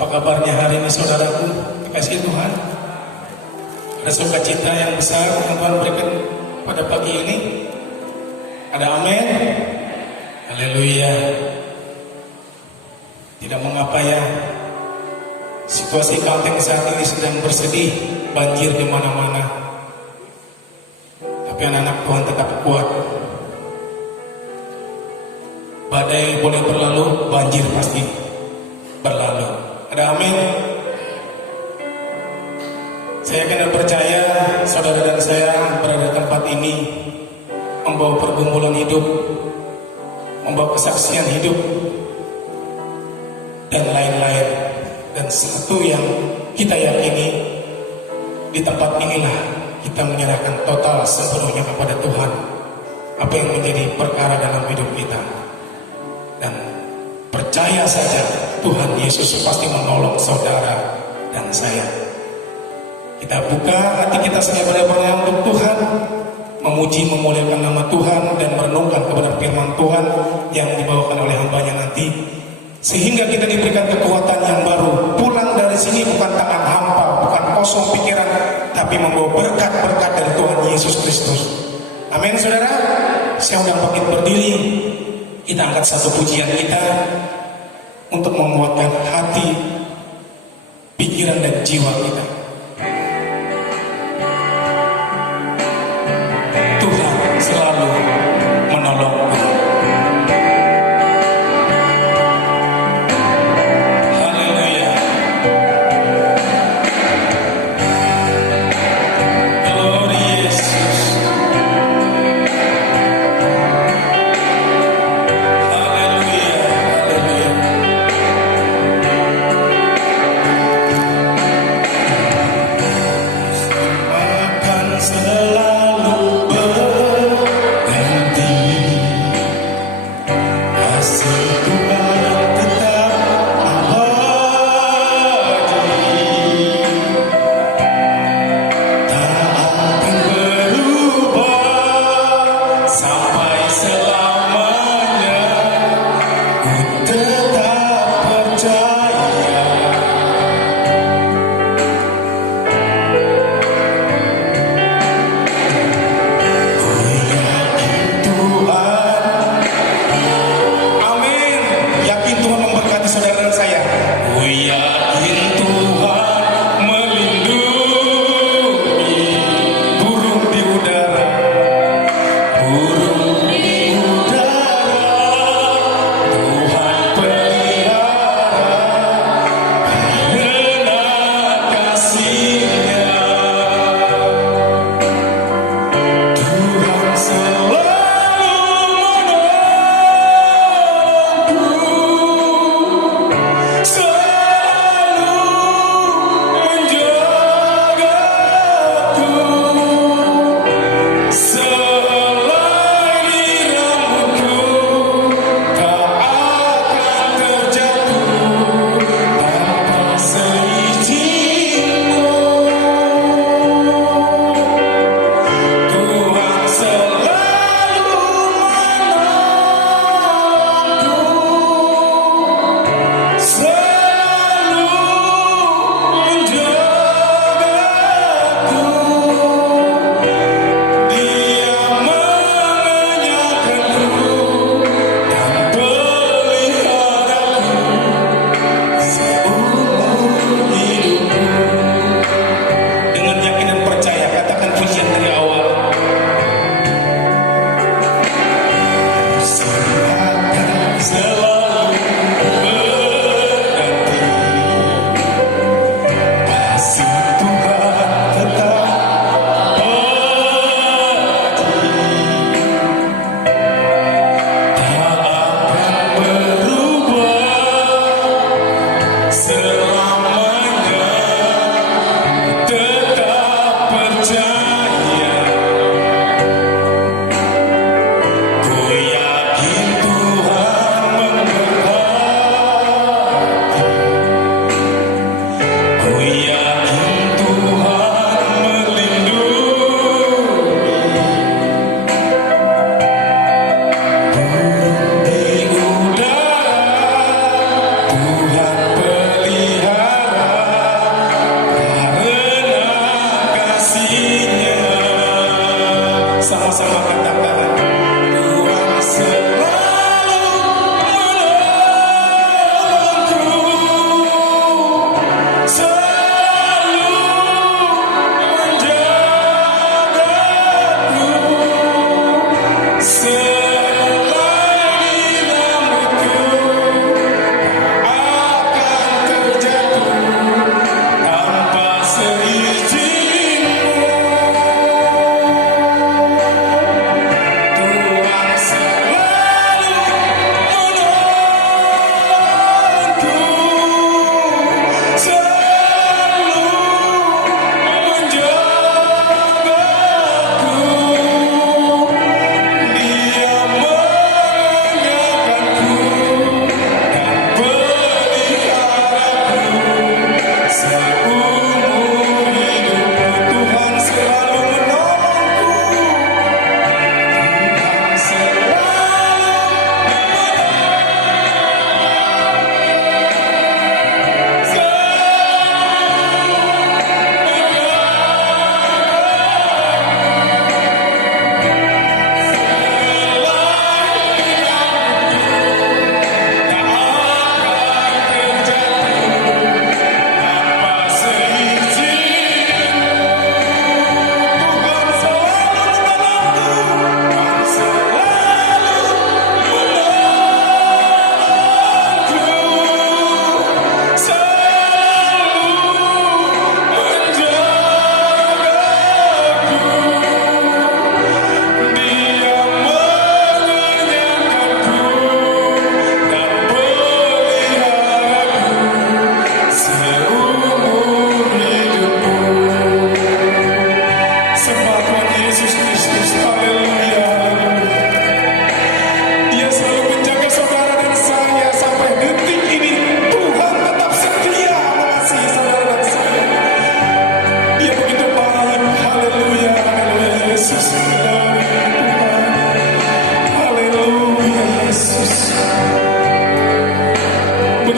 Apa kabarnya hari ini saudaraku? Kasih Tuhan, ada sukacita yang besar yang Tuhan berikan pada pagi ini. Ada amin. Haleluya. Tidak mengapa ya, situasi Kalteng saat ini sedang bersedih, banjir di mana-mana. Tapi anak-anak Tuhan tetap kuat. Badai boleh berlalu, banjir pasti berlalu. Ada amin. Saya kena percaya saudara dan saya berada di tempat ini membawa pergumulan hidup, membawa kesaksian hidup, dan lain-lain. Dan satu yang kita yakini, di tempat inilah kita menyerahkan total sepenuhnya kepada Tuhan apa yang menjadi perkara dalam hidup kita. Dan percaya saja Tuhan Yesus pasti menolong saudara dan saya. Kita buka hati kita sebenarnya untuk Tuhan, memuji memuliakan nama Tuhan dan merenungkan kepada firman Tuhan yang dibawakan oleh hambanya nanti, sehingga kita diberikan kekuatan yang baru. Pulang dari sini bukan tangan hampa, bukan kosong pikiran, tapi membawa berkat-berkat dari Tuhan Yesus Kristus. Amin saudara. Saya undang bangkit berdiri. Kita angkat satu pujian kita untuk menguatkan hati, pikiran dan jiwa kita. Tuhan selalu menolongku. Haleluya. Glory Yesus. Haleluya. Haleluya.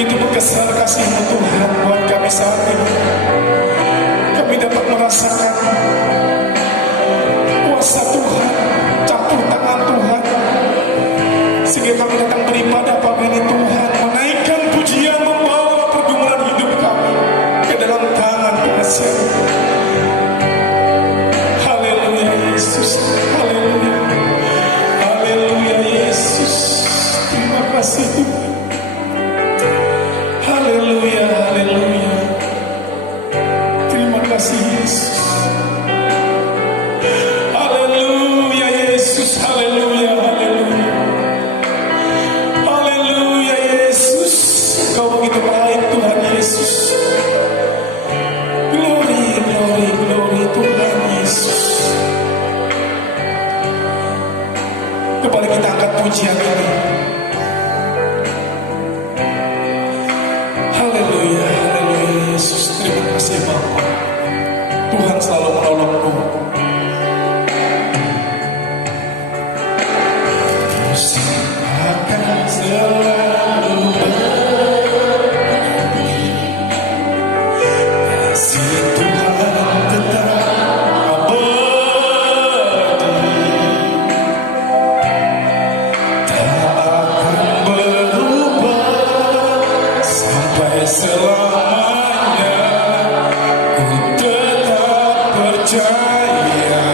Itu besar kasih-Mu Tuhan buat kami saat ini. Kami dapat merasakan kuasa Tuhan, campur tangan Tuhan, sehingga kami datang beribadah pagi ini Tuhan, menaikkan pujian, membawa pergumulan hidup kami ke dalam tangan pengasih. Haleluya Yesus, haleluya, haleluya Yesus, terima kasih Tuhan. Haleluya, haleluya, terima kasih Yesus. Haleluya Yesus, haleluya, haleluya, haleluya Yesus. Kau begitu baik Tuhan Yesus. Glory, glory, glory Tuhan Yesus. Kembali kita angkat pujian ini. Haleluya, haleluya Yesus. Terima kasih Bapa. Tuhan selalu menolongku. Akan selalu berbagi. Kasih Tuhan tetap abadi, tak akan berubah sampai selamanya. Ku tetap percaya,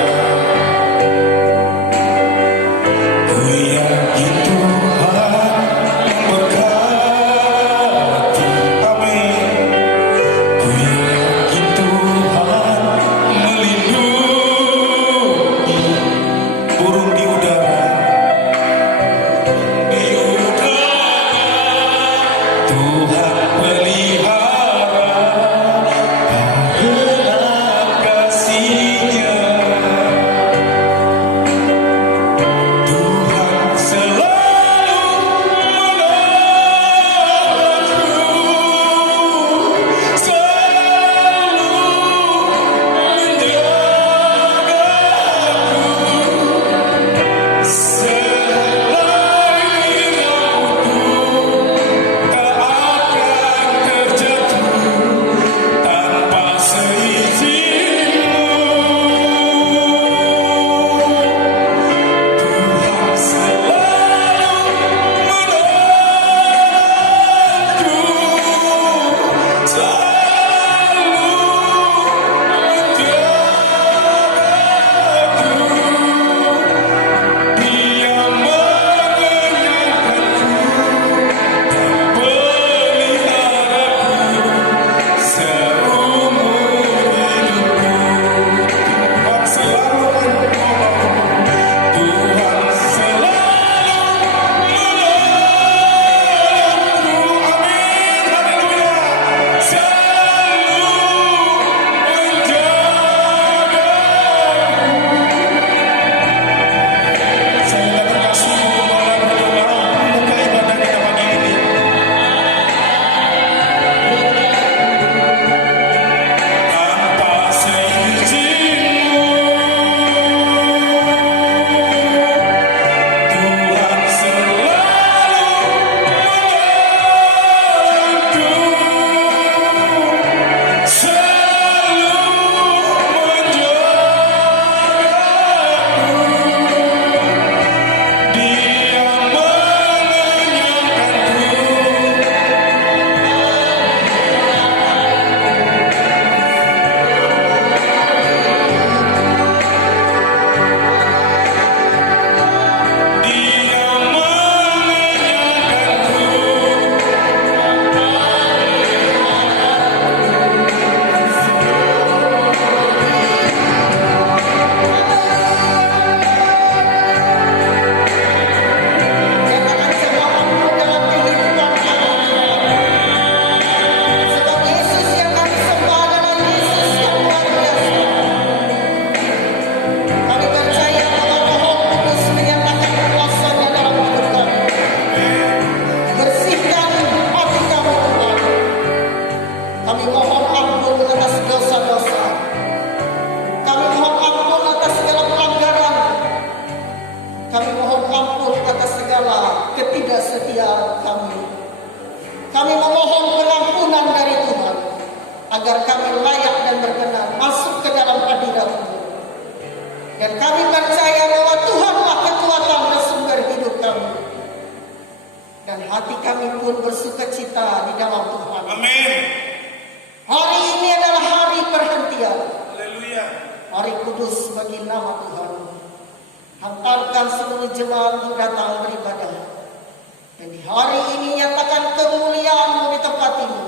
ku yakin Tuhan memberkati. Amin. Ku yakin Tuhan melindungi burung di udara, di udara. Tuhan pelihara agar kami layak dan berkenan masuk ke dalam hadirat-Mu. Dan kami percaya bahwa Tuhanlah kekuatan dan sumber hidup kami. Dan hati kami pun bersukacita di dalam Tuhan. Amin. Hari ini adalah hari perhentian. Haleluya. Hari kudus bagi nama Tuhan. Hantarkan seluruh jemaat untuk datang beribadah. Dan di hari ini nyatakan kemuliaan-Mu di tempat ini.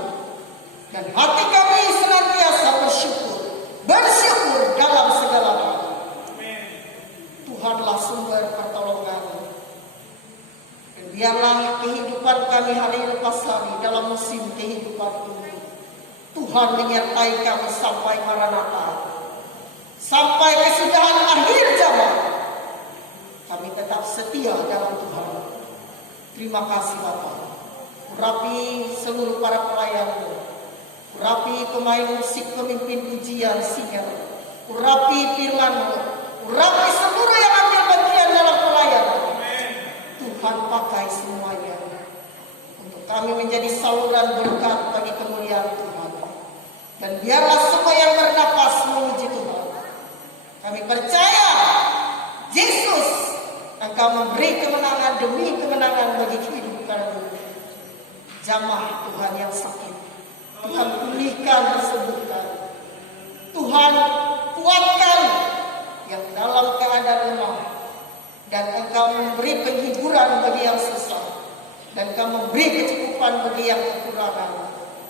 Dan hati kami senantiasa bersyukur dalam segala hal. Tuhanlah sumber pertolongan. Dan biarlah kehidupan kami hari lepas hari dalam musim kehidupan ini, Tuhan menyertai kami sampai Maranatha, sampai kesudahan akhir zaman. Kami tetap setia dalam Tuhan. Terima kasih Bapa. Urapi seluruh para pelayan-Mu. Urapi pemain musik, pemimpin pujian, singer. Urapi firman-Mu. Urapi seluruh yang ambil bagian dalam pelayanan. Tuhan pakai semuanya untuk kami menjadi saluran berkat bagi kemuliaan Tuhan. Dan biarlah semua yang bernapas memuji Tuhan. Kami percaya Yesus akan memberi kemenangan demi kemenangan bagi hidup kami. Jamah Tuhan yang sakit, Tuhan pulihkan dan sembuhkan. Tuhan kuatkan yang dalam keadaan lemah, dan Engkau memberi penghiburan bagi yang susah, dan Engkau memberi kecukupan bagi yang kekurangan.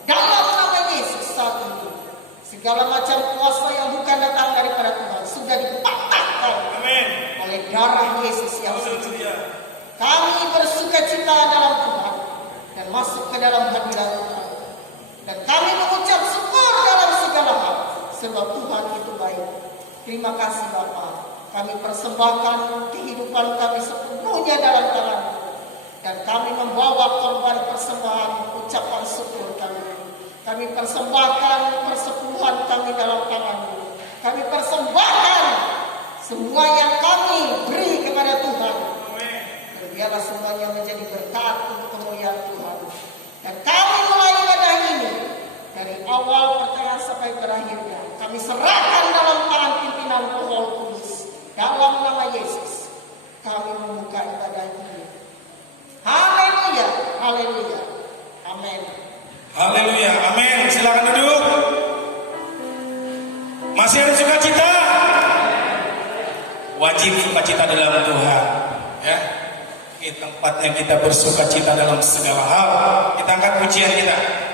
Dalam nama Yesus saat ini, segala macam kuasa yang bukan datang daripada Tuhan sudah dipatahkan oleh darah Yesus yang suci. Kami bersukacita dalam Tuhan dan masuk ke dalam hadirat Tuhan, dan kami mengucap syukur dalam segala hal, sebab Tuhan itu baik. Terima kasih Bapa. Kami persembahkan kehidupan kami sepenuhnya dalam tangan-Mu, dan kami membawa korban persembahan ucapan syukur kami. Kami persembahkan persepuluhan kami dalam tangan-Mu. Kami persembahkan semua yang kami beri kepada Tuhan. Biarlah semuanya menjadi berkat untuk kemuliaan Tuhan. Dan kami mulai ibadah ini dari awal pertengahan sampai berakhirnya, kami serahkan dalam tangan pimpinan Roh Kudus. Dalam nama Yesus kami membuka ibadah ini. Haleluya, haleluya, amin. Haleluya, amin. Silakan duduk. Masih ada sukacita? Wajib sukacita dalam Tuhan, ya. Di tempatnya kita bersukacita dalam segala hal. Kita angkat pujian kita. Hallelujah.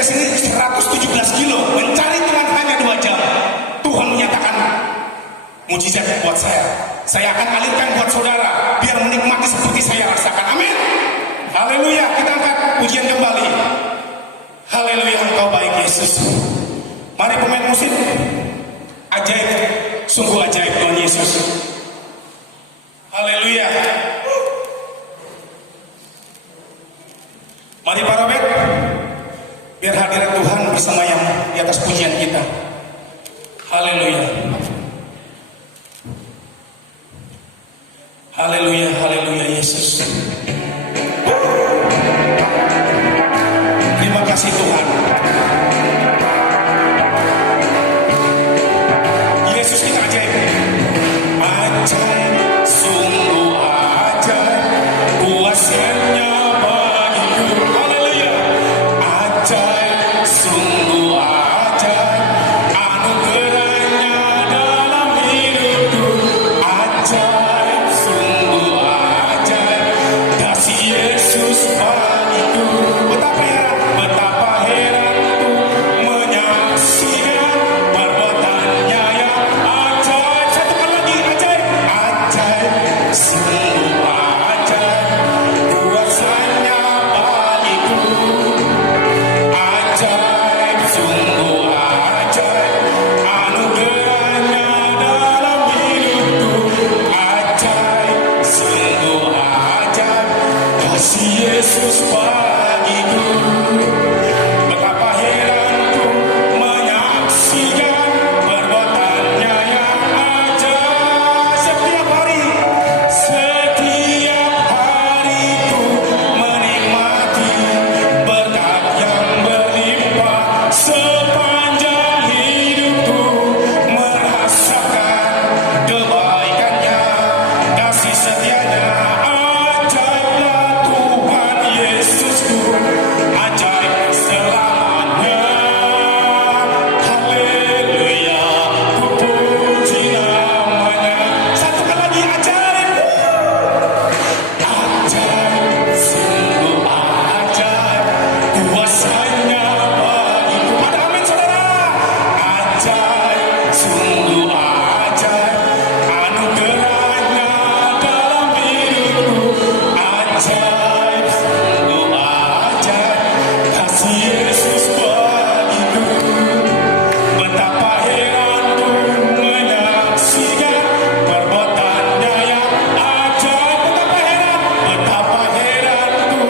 ke sini 117 kilo, mencari Tuhan hanya 2 jam. Tuhan menyatakan mujizat buat saya. Saya akan alirkan buat saudara, biar menikmati seperti saya rasakan. Amin. Haleluya. Kita angkat pujian kembali. Haleluya, Engkau baik Yesus. Mari pemain musik. Ajaib, sungguh ajaib Tuhan Yesus. Haleluya. Mari para band, biar hadirat Tuhan bersama yang di atas pujian kita. Haleluya. Haleluya, haleluya Yesus. Terima kasih Tuhan. Yesus kita ajaib. Ajaib, sungguh ajaib, kuasanya bagiku. Haleluya. Ajaib, sungguh ajaib, anugerahnya dalam hidupku. Ajaib, sungguh ajaib, kasih Yesus bagiku. Betapa heran ku menyaksikan perbuatannya yang ajaib. Satu kali lagi, ajaib. Ajaib, sungguh ajaib, kuasanya bagiku. Ajaib, sungguh ajaib, anugerahnya dalam hidupku. Ajaib, sungguh ajaib, kasih Yesus bagiku. Betapa heranku menyaksikan perbuatannya yang ajaib. Setiap hariku menikmati berkat yang berlimpah. Sepanjang hidupku merasakan kebaikannya, kasih setianya. Ajaiblah Tuhan Yesusku, ajaib selamanya. Haleluya, ku puji namanya. Satu kali lagi, ajaib. Ajaib, sungguh ajaib, kuasanya bagiku. Ada amin saudara. Ajaib, sungguh ajaib, anugerahnya dalam hidupku. Ajaib, sungguh ajaib, kasih Yesus bagiku. Betapa heranku menyaksikan perbuatannya yang ajaib. Betapa heranku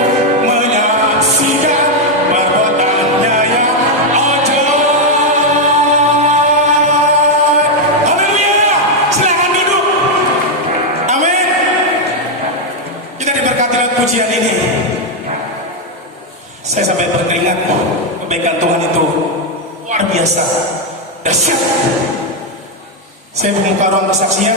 menyaksikan perbuatannya yang ajaib. Haleluya. Silakan duduk. Amin. Kita diberkati lewat pujian ini. Saya sampai berkeringat. Kebaikan Tuhan itu luar biasa, dahsyat. Saya membuka ruang kesaksian.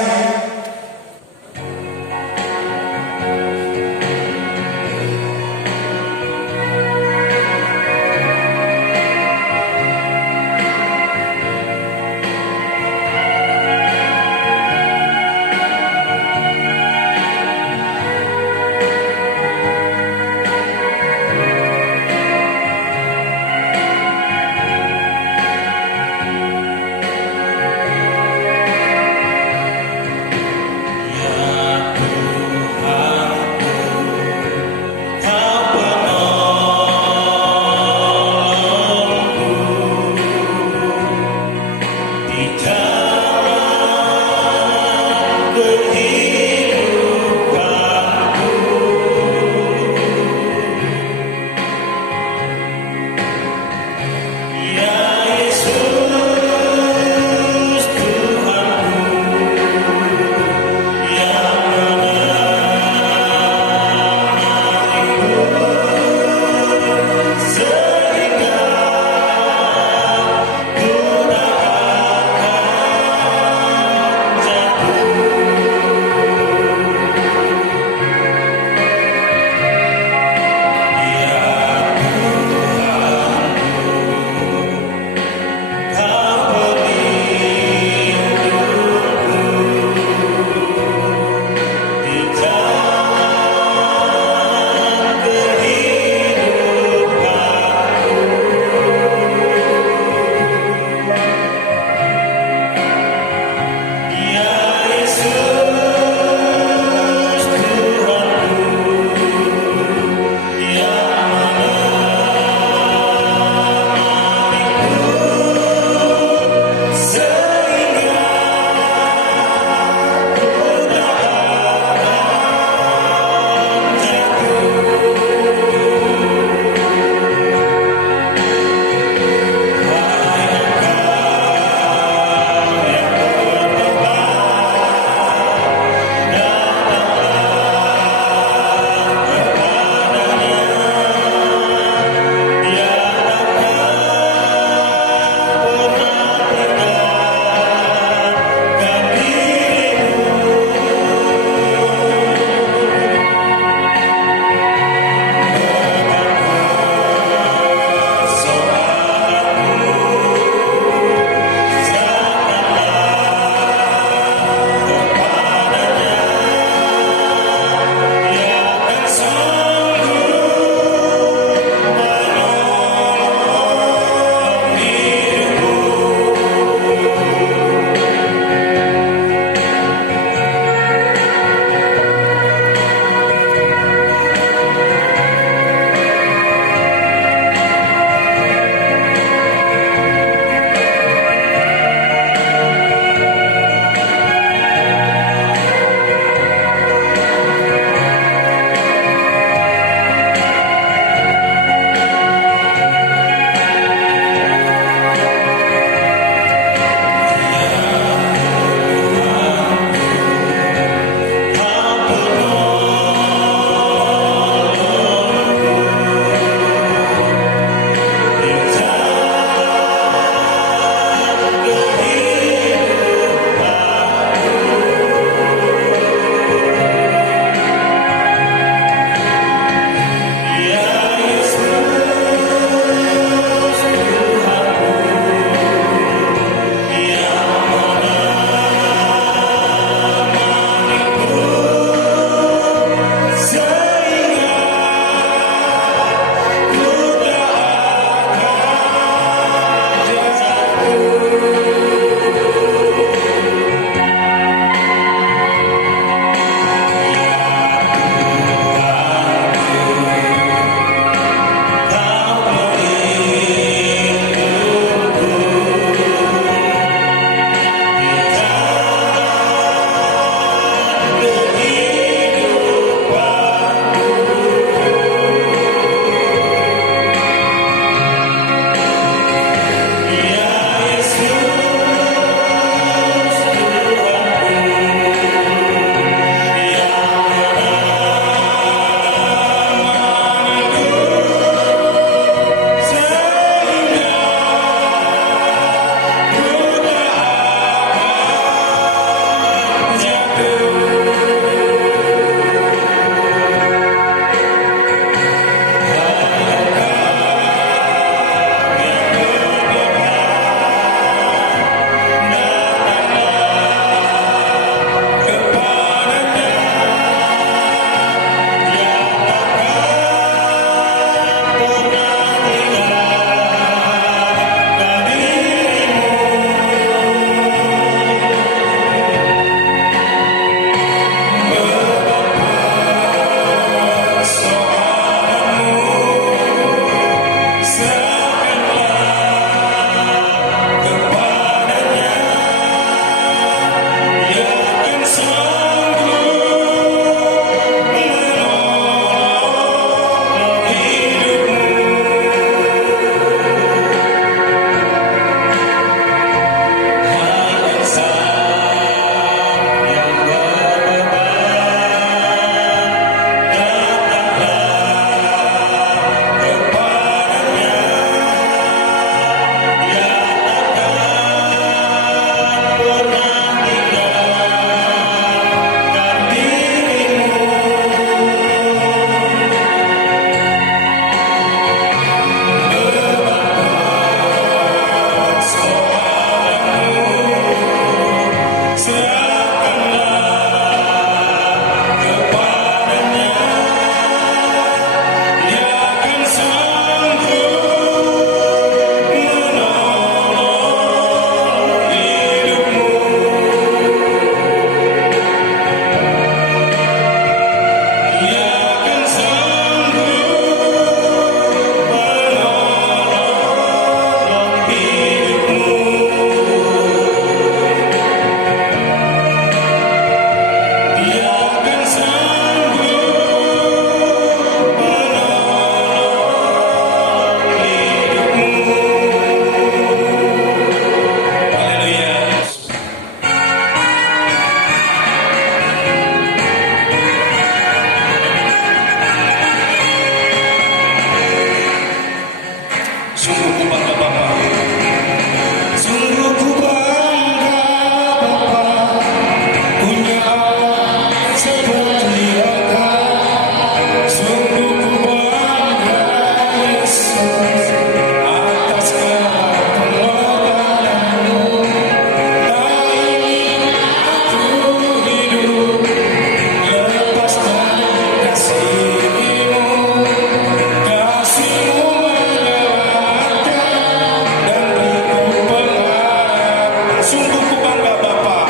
Sungguh ku bangga Bapa,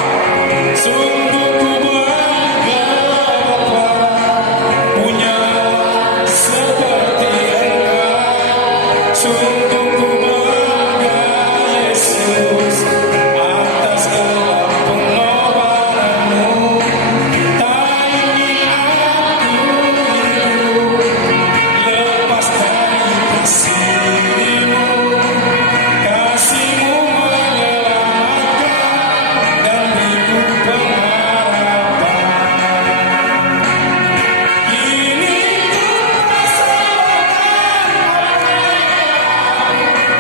sungguh ku bangga Bapa, punya seperti Engkau. Sungguh ku bangga Yesus, atas segala pengorbananmu. Tak ingin aku hidup lepas dari kasih-Mu. Kasih-Mu menyelamatkan dan beriku pengharapan. Kini ku rasakan apa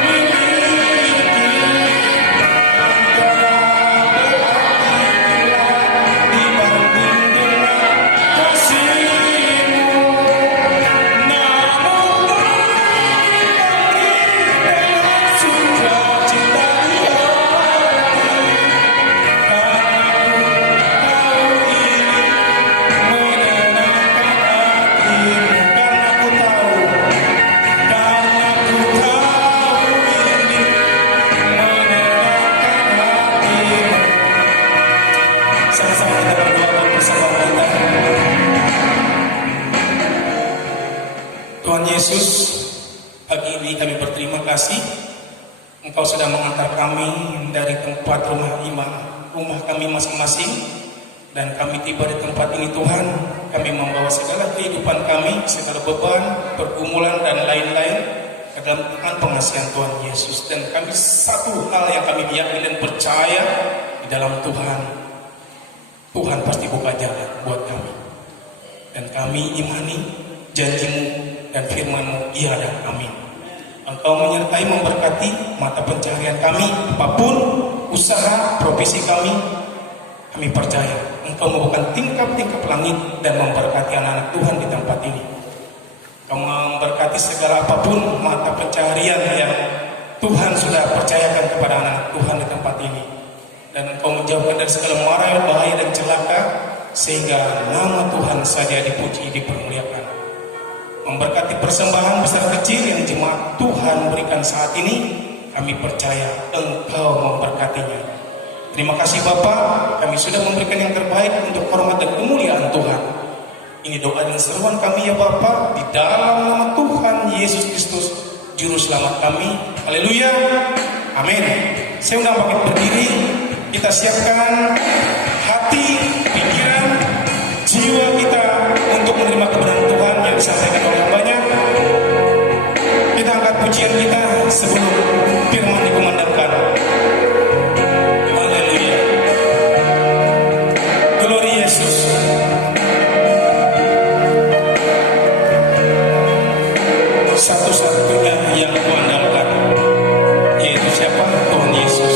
yang miliki. Antara berarti dibanding dengan kasih-Mu. Namun dengan sukacita di hati, karena ku tahu ini menenangkan hatimu. Karena ku tahu ini menenangkan hatimu. Sama-sama kita berdoa bersama kita. Tuhan Yesus, pagi ini kami berterima kasih Engkau sudah mengantar kami dari tempat rumah kami masing-masing, dan kami tiba di tempat ini Tuhan. Kami membawa segala kehidupan kami, segala beban, pergumulan dan lain-lain ke dalam tangan pengasihan Tuhan Yesus. Dan kami satu hal yang kami yakini dan percaya di dalam Tuhan, Tuhan pasti buka jalan buat kami. Dan kami imani janji-Mu dan firman-Mu, iya dan amin. Engkau menyertai memberkati mata pencaharian kami, apapun usaha profesi kami percaya Engkau membuka tingkap-tingkap langit dan memberkati anak-anak Tuhan di tempat ini. Engkau memberkati segala apapun mata pencaharian yang Tuhan sudah percayakan kepada anak-anak Tuhan di tempat ini. Dan Engkau menjauhkan dari segala mara, bahaya dan celaka, sehingga nama Tuhan saja dipuji, dipermuliakan. Memberkati persembahan besar kecil yang jemaat Tuhan berikan saat ini, kami percaya Engkau memberkatinya. Terima kasih Bapa, kami sudah memberikan yang terbaik untuk hormat dan kemuliaan Tuhan. Ini doa dan seruan kami ya Bapa, di dalam nama Tuhan Yesus Kristus, Juru Selamat kami. Haleluya, amin. Saya undang bangkit berdiri, kita siapkan hati, pikiran, jiwa kita untuk menerima kebenaran Tuhan yang disampaikan oleh banyak. Kita angkat pujian kita sebelum firman dikumandangkan. Haleluya. Glory Yesus. Satu-satunya yang kuandalkan, yaitu siapa? Tuhan Yesus.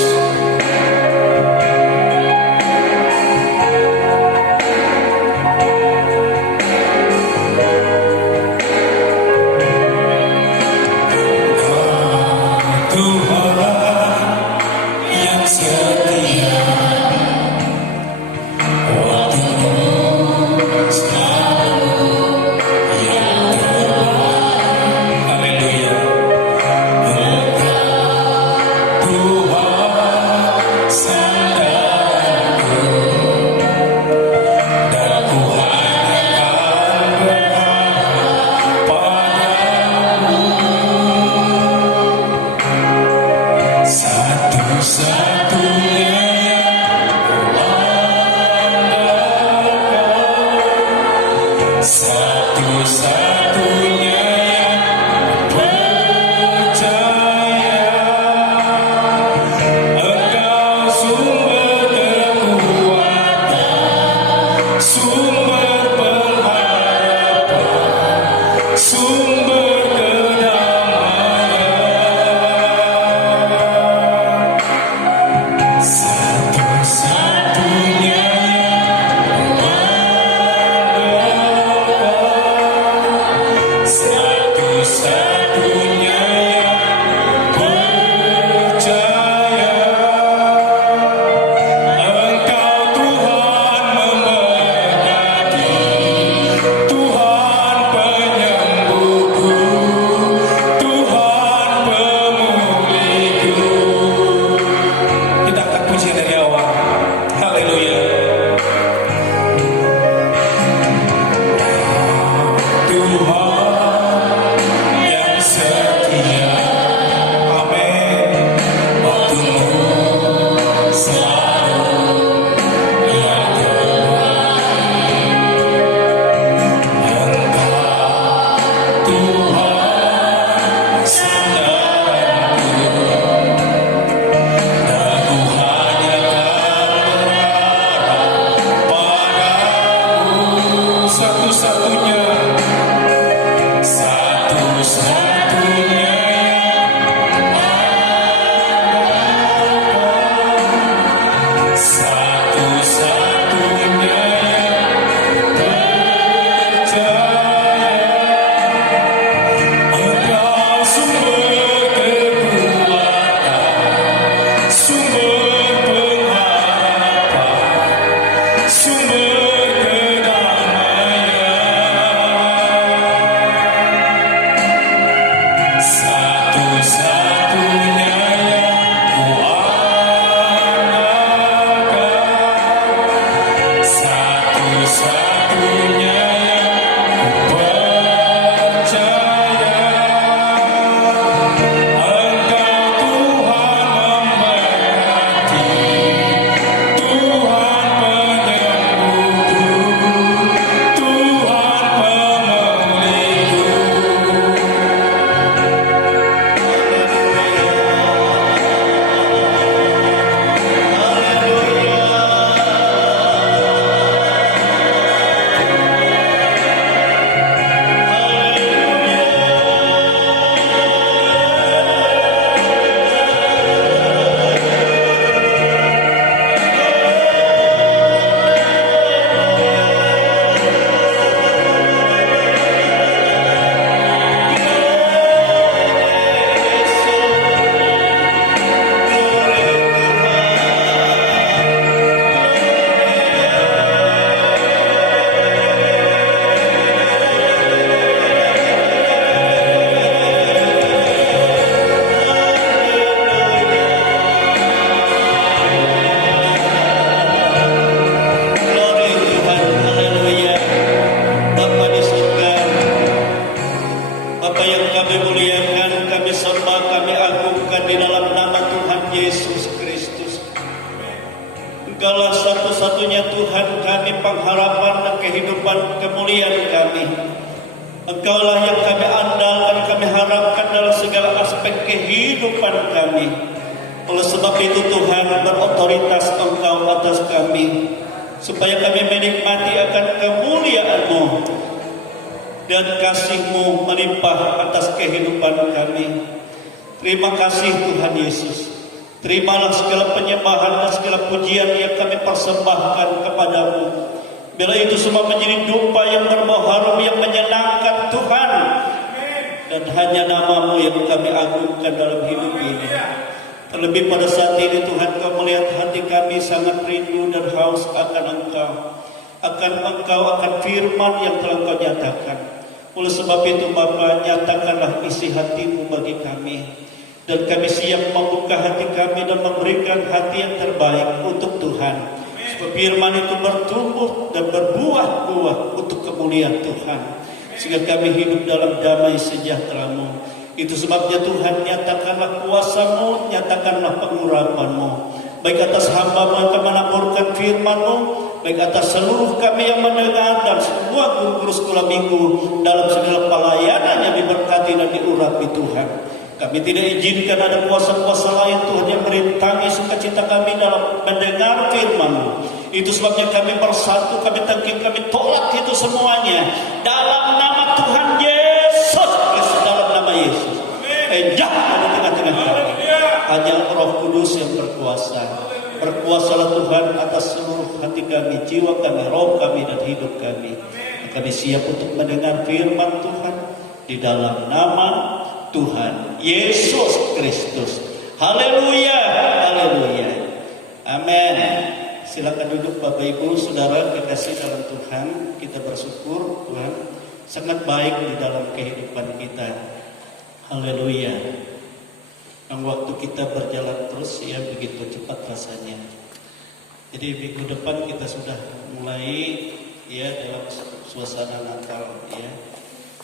Engkaulah satu-satunya Tuhan kami, pengharapan dan kehidupan kemuliaan kami. Engkaulah yang kami andalkan, kami harapkan dalam segala aspek kehidupan kami. Oleh sebab itu Tuhan, berotoritas Engkau atas kami, supaya kami menikmati akan kemuliaan-Mu dan kasih-Mu melimpah atas kehidupan kami. Terima kasih Tuhan Yesus. Terimalah segala penyembahan dan segala pujian yang kami persembahkan kepadamu. Bila itu semua menjadi doa yang berbau harum, yang menyenangkan Tuhan, dan hanya nama-Mu yang kami agungkan dalam hidup ini. Terlebih pada saat ini Tuhan, Kau melihat hati kami sangat rindu dan haus akan Engkau, akan firman yang telah Kau nyatakan. Oleh sebab itu Bapa, nyatakanlah isi hati-Mu bagi kami, dan kami siap membuka hati kami dan memberikan hati yang terbaik untuk Tuhan. Supaya firman itu bertumbuh dan berbuah-buah untuk kemuliaan Tuhan, sehingga kami hidup dalam damai sejahtera-Mu. Itu sebabnya Tuhan, nyatakanlah kuasa-Mu, nyatakanlah pengurapan-Mu, baik atas hamba-Mu yang akan menaburkan firman-Mu, baik atas seluruh kami yang mendengar, dan semua guru-guru sekolah minggu dalam segala pelayanan yang diberkati dan diurapi Tuhan. Kami tidak izinkan ada kuasa-kuasa lain Tuhan yang merintangi sukacita kami dalam mendengar firman-Mu. Itu sebabnya kami bersatu, kami tangkap, kami tolak itu semuanya dalam nama Tuhan Yesus Kristus, dalam nama Yesus. Jangan di tengah-tengah kami. Hanya Roh Kudus yang berkuasa. Berkuasalah Tuhan atas seluruh hati kami, jiwa kami, roh kami, dan hidup kami. Kami siap untuk mendengar firman Tuhan di dalam nama Tuhan Yesus Kristus. Haleluya, haleluya, amin. Silakan duduk Bapak Ibu Saudara kekasih dalam Tuhan. Kita bersyukur Tuhan sangat baik di dalam kehidupan kita. Haleluya. Dan waktu kita berjalan terus ya begitu cepat rasanya. Jadi minggu depan kita sudah mulai ya dalam suasana Natal ya.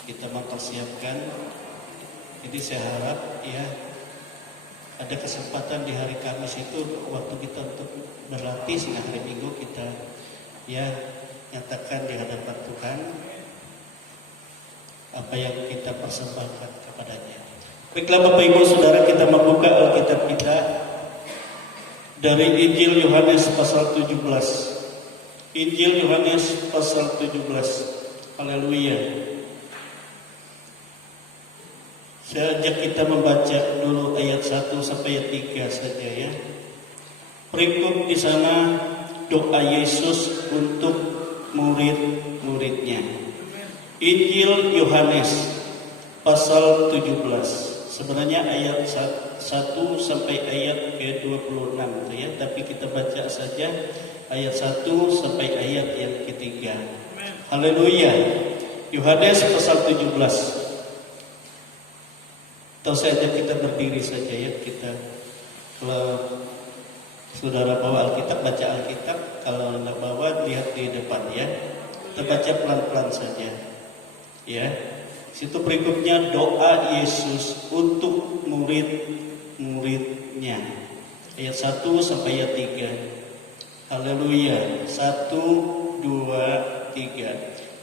Kita mempersiapkan. Jadi saya harap ya ada kesempatan di hari Kamis itu waktu kita untuk berlatih, sehingga hari Minggu kita ya nyatakan di hadapan Tuhan apa yang kita persembahkan kepadanya. Baiklah Bapak Ibu Saudara, kita membuka Alkitab kita dari Injil Yohanes pasal 17. Injil Yohanes pasal 17. Haleluya. Saya ajak kita membaca dulu ayat 1 sampai ayat 3 saja ya. Berikut di sana doa Yesus untuk murid-muridnya. Injil Yohanes pasal 17. Sebenarnya ayat 1 sampai ayat ke-26 itu ya, tapi kita baca saja ayat 1 sampai ayat yang ketiga. Haleluya. Yohanes pasal 17. Atau saja kita berdiri saja ya, kita kalau saudara bawa Alkitab, baca Alkitab, kalau tidak bawa lihat di depan ya. Kita baca pelan-pelan saja ya. Situ berikutnya doa Yesus untuk murid-muridnya. Ayat 1 sampai ayat 3. Haleluya. 1, 2, 3.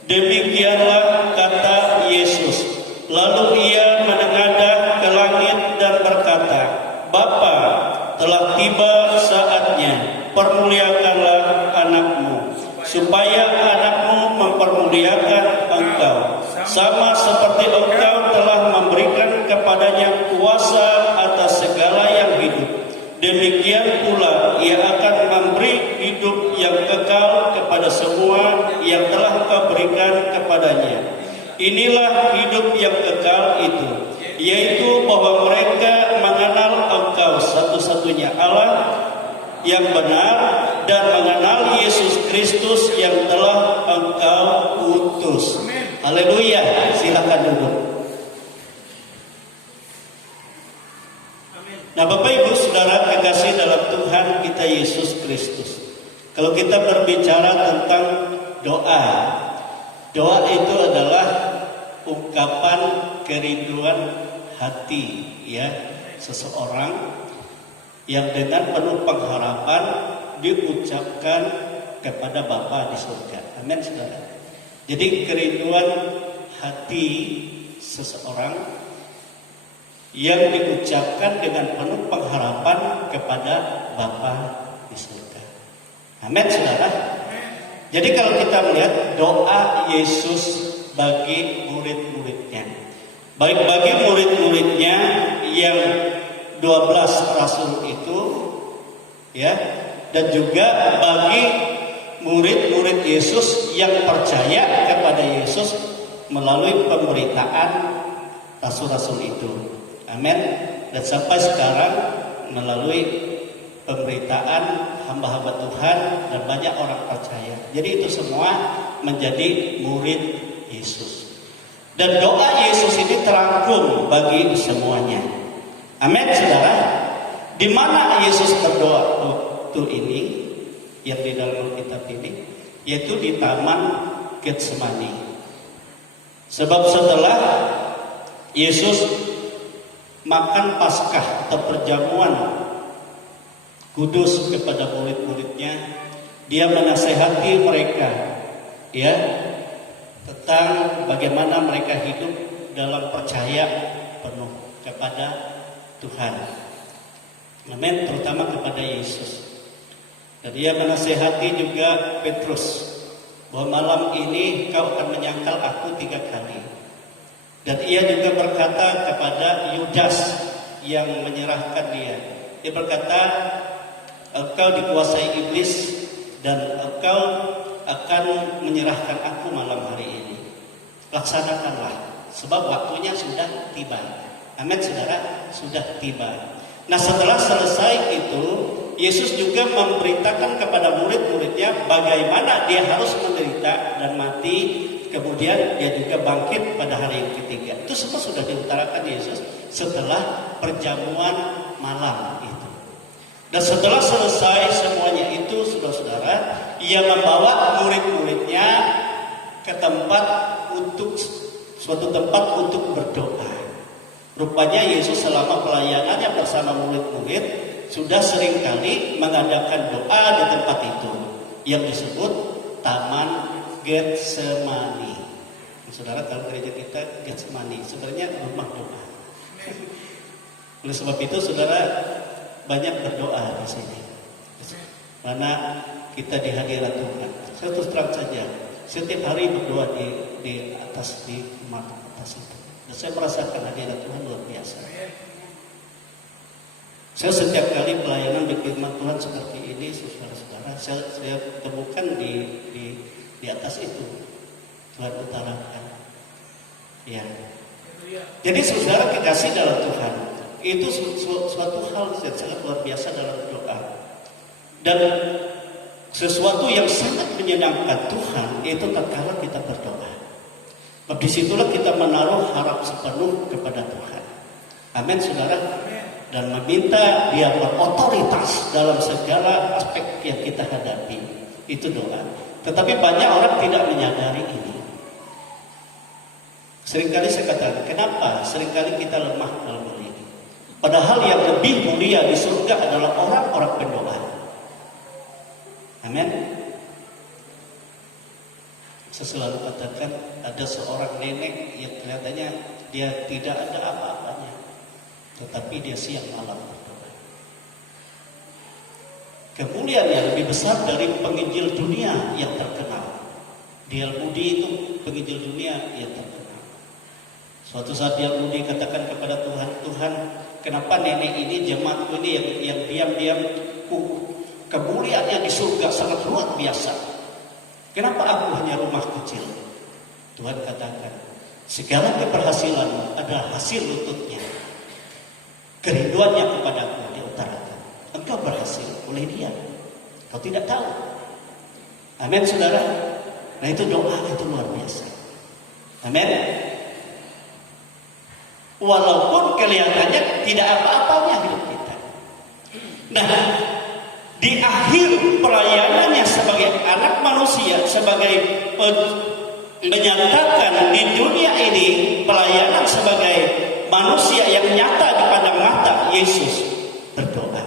Demikianlah kata Yesus. Lalu ia menengadah ke langit dan berkata, Bapa, telah tiba saatnya, permuliakanlah anakmu, supaya anakmu mempermuliakan engkau, sama seperti engkau telah memberikan kepadanya kuasa atas segala yang hidup. Demikian pula ia akan memberi hidup yang kekal kepada semua yang telah engkau berikan kepadanya. Inilah hidup yang kekal itu, yaitu bahwa mereka mengenal engkau satu-satunya Allah yang benar, dan mengenal Yesus Kristus yang telah engkau utus. Haleluya. Silakan duduk. Nah Bapak Ibu Saudara kekasih dalam Tuhan kita Yesus Kristus, kalau kita berbicara tentang doa, doa itu adalah ungkapan kerinduan hati ya seseorang yang dengan penuh pengharapan diucapkan kepada Bapa di surga. Amin, saudara. Jadi kerinduan hati seseorang yang diucapkan dengan penuh pengharapan kepada Bapa di surga. Amin, saudara. Jadi kalau kita melihat doa Yesus bagi murid-muridnya, baik bagi murid-muridnya yang 12 rasul itu, ya, dan juga bagi murid-murid Yesus yang percaya kepada Yesus melalui pemberitaan rasul-rasul itu. Amin. Dan sampai sekarang melalui pemberitaan hamba-hamba Tuhan dan banyak orang percaya. Jadi itu semua menjadi murid Yesus. Dan doa Yesus ini terangkum bagi semuanya. Amin, saudara. Di mana Yesus berdoa waktu ini yang di dalam Alkitab ini, yaitu di Taman Getsemani. Sebab setelah Yesus makan Paskah atau perjamuan kudus kepada murid-muridnya, dia menasehati mereka, ya, tentang bagaimana mereka hidup dalam percaya penuh kepada Tuhan. Amin, terutama kepada Yesus. Dan dia menasehati juga Petrus bahwa malam ini kau akan menyangkal aku 3 kali. Dan ia juga berkata kepada Yudas yang menyerahkan dia. Dia berkata, engkau dikuasai iblis dan engkau akan menyerahkan aku malam hari ini. Laksanakanlah, sebab waktunya sudah tiba. Amin, saudara, sudah tiba. Nah, setelah selesai itu, Yesus juga memberitakan kepada murid-muridnya bagaimana dia harus menderita dan mati. Kemudian dia juga bangkit pada hari yang ketiga. Itu semua sudah diutarakan Yesus setelah perjamuan malam itu. Dan setelah selesai semuanya itu, saudara-saudara, ia membawa murid-muridnya ke suatu tempat untuk berdoa. Rupanya Yesus selama pelayanannya bersama murid-murid sudah seringkali mengadakan doa di tempat itu yang disebut Taman Getsemani. Saudara, kalau gereja kita Getsemani sebenarnya rumah doa. Oleh sebab itu, saudara, banyak berdoa di sini. Karena kita di hadirat Tuhan. Saya terus terang saja, setiap hari berdoa di atas itu. Dan saya merasakan hadirat Tuhan luar biasa. Saya setiap kali pelayanan di firman Tuhan seperti ini, saudara-saudara, saya temukan di atas itu Tuhan utarakan. Ya. Jadi saudara kekasih dalam Tuhan, itu suatu hal yang sangat luar biasa dalam doa. Dan sesuatu yang sangat menyenangkan Tuhan itu tatkala kita berdoa. Disitulah kita menaruh harap sepenuh kepada Tuhan. Amin, saudara. Dan meminta dia berotoritas dalam segala aspek yang kita hadapi. Itu doa. Tetapi banyak orang tidak menyadari ini. Seringkali saya katakan, kenapa seringkali kita lemah dalam hal ini? Padahal yang lebih mulia di surga adalah orang-orang pendoa. Amin. Saya selalu katakan, ada seorang nenek yang kelihatannya dia tidak ada apa-apanya, tetapi dia siang malam berdoa. Kemuliaan yang lebih besar dari penginjil dunia yang terkenal. D.L. Moody itu penginjil dunia yang terkenal. Suatu saat D.L. Moody katakan kepada Tuhan, Tuhan, kenapa nenek ini, jemaatku ini yang diam-diam kemuliaannya di surga sangat luar biasa. Kenapa aku hanya rumah kecil? Tuhan katakan, segala keberhasilan adalah hasil lututnya. Kerinduannya kepadaku diutarakan. Engkau berhasil oleh dia. Kau tidak tahu. Amin, saudara. Nah, itu doa itu luar biasa. Amin. Walaupun kelihatannya tidak apa-apanya hidup kita. Nah, di akhir pelayanannya sebagai anak manusia, sebagai menyatakan di dunia ini pelayanan sebagai manusia yang nyata di pandang mata, Yesus berdoa.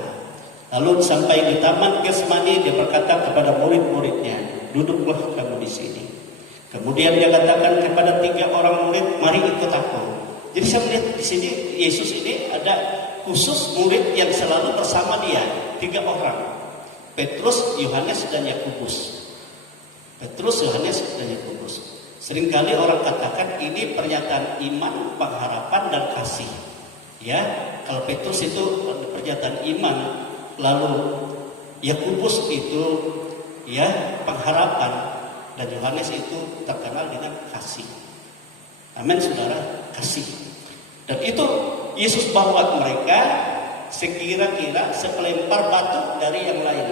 Lalu sampai di Taman Getsemani dia berkata kepada murid-muridnya, duduklah kamu di sini. Kemudian dia katakan kepada 3 orang murid, mari ikut aku. Jadi saya melihat di sini Yesus ini ada khusus murid yang selalu bersama dia, 3 orang. Petrus, Yohanes, dan Yakobus. Petrus, Yohanes, dan Yakobus. Seringkali orang katakan ini pernyataan iman, pengharapan, dan kasih. Ya, kalau Petrus itu pernyataan iman, lalu Yakobus itu ya pengharapan, dan Yohanes itu terkenal dengan kasih. Amin, saudara, kasih. Dan itu Yesus bawa mereka sekira-kira sepelempar batu dari yang lain.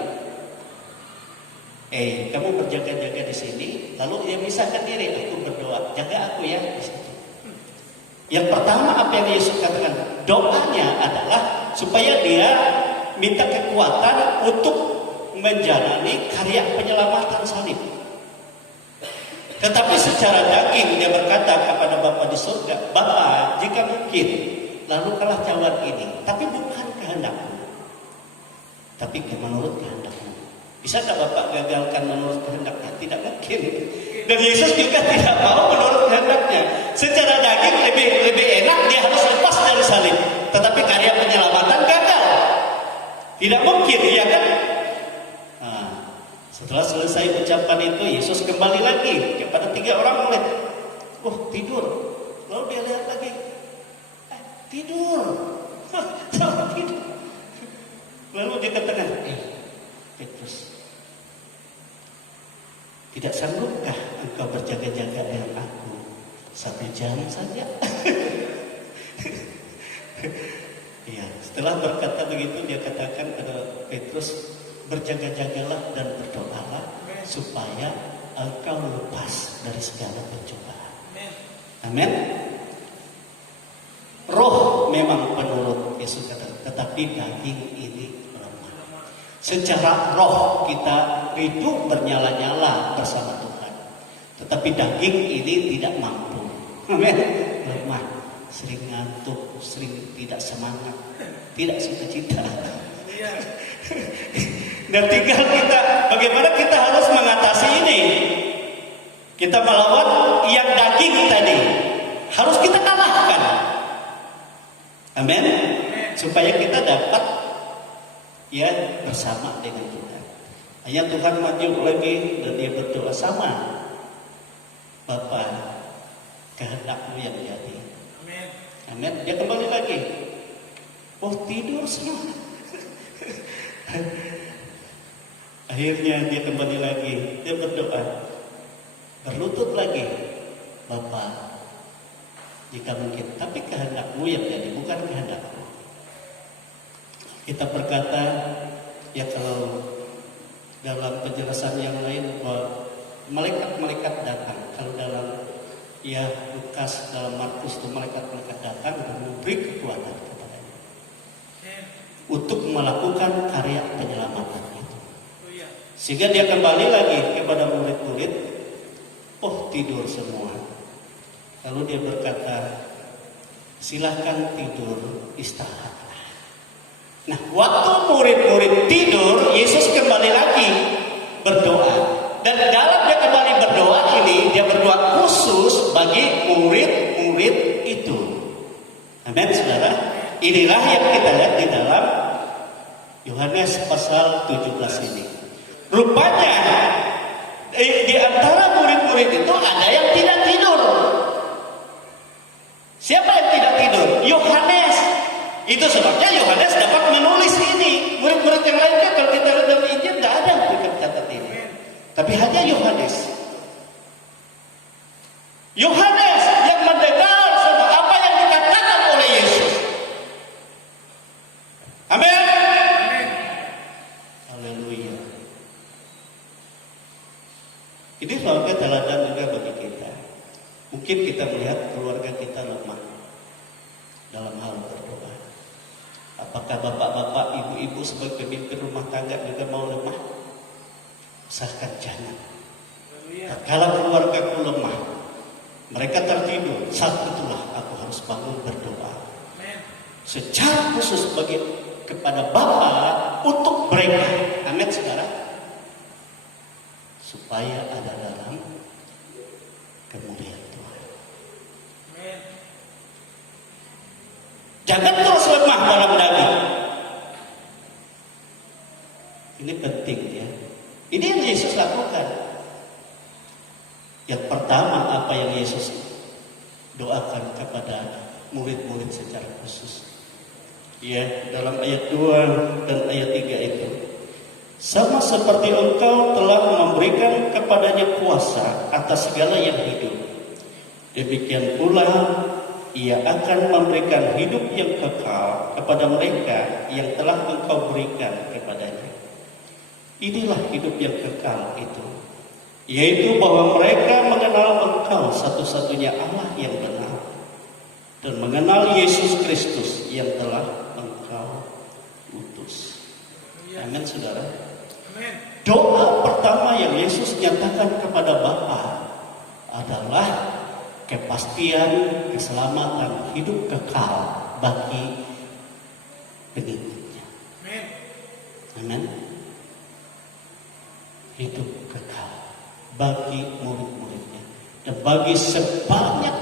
Kamu berjaga-jaga di sini, lalu dia misahkan diri, aku berdoa, jaga aku ya di situ. Yang pertama apa yang Yesus katakan, doanya adalah supaya dia minta kekuatan untuk menjalani karya penyelamatan salib. Tetapi secara daging dia berkata kepada Bapa di surga, Bapa, jika mungkin, lakukanlah cawan ini, tapi bukan kehendakmu, tapi menurut kehendakmu. Bisakah Bapak gagalkan menurut kehendaknya? Tidak mungkin. Dan Yesus juga tidak mau menurut kehendaknya. Secara daging lebih enak dia harus lepas dari salib. Tetapi karya penyelamatan gagal. Tidak mungkin, ya kan? Nah, setelah selesai ucapan itu, Yesus kembali lagi kepada 3 orang murid. Tidur. Lalu dia lihat lagi. Tidur. Tidur. Lalu dia katakan, Petrus, tidak sanggupkah engkau berjaga-jaga dengan aku 1 jam saja? Ya, setelah berkata begitu dia katakan kepada Petrus, berjaga-jagalah dan berdoalah supaya engkau lepas dari segala pencobaan. Amin. Roh memang penurut Yesus kata, tetapi daging ini lemah. Secara roh kita hidup bernyala-nyala bersama Tuhan, tetapi daging ini tidak mampu. Amin. Lemah, sering ngantuk, sering tidak semangat, tidak sukacita. Dan tinggal kita, bagaimana kita harus mengatasi ini? Kita melawan yang daging tadi, harus kita kalahkan. Amin. Supaya kita dapat ya bersama dengan Tuhan. Hanya Tuhan maju lagi dan dia berdoa sama, Bapa, kehendakmu yang jadi. Amin. Dia kembali lagi. Tidur semua. Akhirnya dia kembali lagi. Dia berdoa, berlutut lagi, Bapa, jika mungkin, tapi kehendakmu yang jadi, bukan kehendakku. Kita berkata, ya kalau dalam penjelasan yang lain bahwa malaikat-malaikat datang. Kalau dalam Lukas, dalam Markus itu malaikat-malaikat datang dan memberi kekuatan kepadanya untuk melakukan karya penyelamatan itu. Sehingga dia kembali lagi kepada murid-murid, tidur semua. Lalu dia berkata, silahkan tidur, istirahatlah. Nah, waktu murid-murid tidur, Yesus kembali lagi berdoa. Dan dalam dia kembali berdoa ini, dia berdoa khusus bagi murid-murid itu. Amin, saudara. Inilah yang kita lihat di dalam Yohanes pasal 17 ini. Rupanya di antara murid-murid itu ada yang tidak tidur. Siapa yang tidak tidur? Yohanes. Itu sebabnya Yohanes dapat menulis ini. Murid-murid yang lainnya kalau kita lihat dalam Injil tidak ada yang mencatat ini. Tapi hanya Yohanes. Yohanes yang mendengar semua apa yang dikatakan oleh Yesus. Amin. Haleluya. Ini sebagai teladan juga bagi kita. Mungkin kita melihat keluarga kita lemah dalam hal berdoa. Apakah bapak-bapak, ibu-ibu sebagai pemimpin rumah tangga juga mau lemah? Usahakan jangan. Kalau keluargaku lemah, mereka tertidur, saat itulah aku harus bangun berdoa. Secara khusus kepada Bapa untuk mereka. Amin saudara. Supaya ada dalam kemuliaan Tuhan. Jangan terus lemah dalam daging. Ini penting ya. Ini yang Yesus lakukan. Yang pertama apa yang Yesus doakan kepada murid-murid secara khusus. Ya, dalam ayat 2 dan ayat 3 itu. Sama seperti engkau telah memberikan kepadanya kuasa atas segala yang hidup, demikian pula ia akan memberikan hidup yang kekal kepada mereka yang telah engkau berikan kepadanya. Inilah hidup yang kekal itu, yaitu bahwa mereka mengenal engkau satu-satunya Allah yang benar, dan mengenal Yesus Kristus yang telah engkau utus. Amin saudara. Doa pertama yang Yesus nyatakan kepada Bapa adalah kepastian keselamatan hidup kekal bagi pengikutnya. Amin. Hidup kekal bagi murid-muridnya dan bagi sebanyak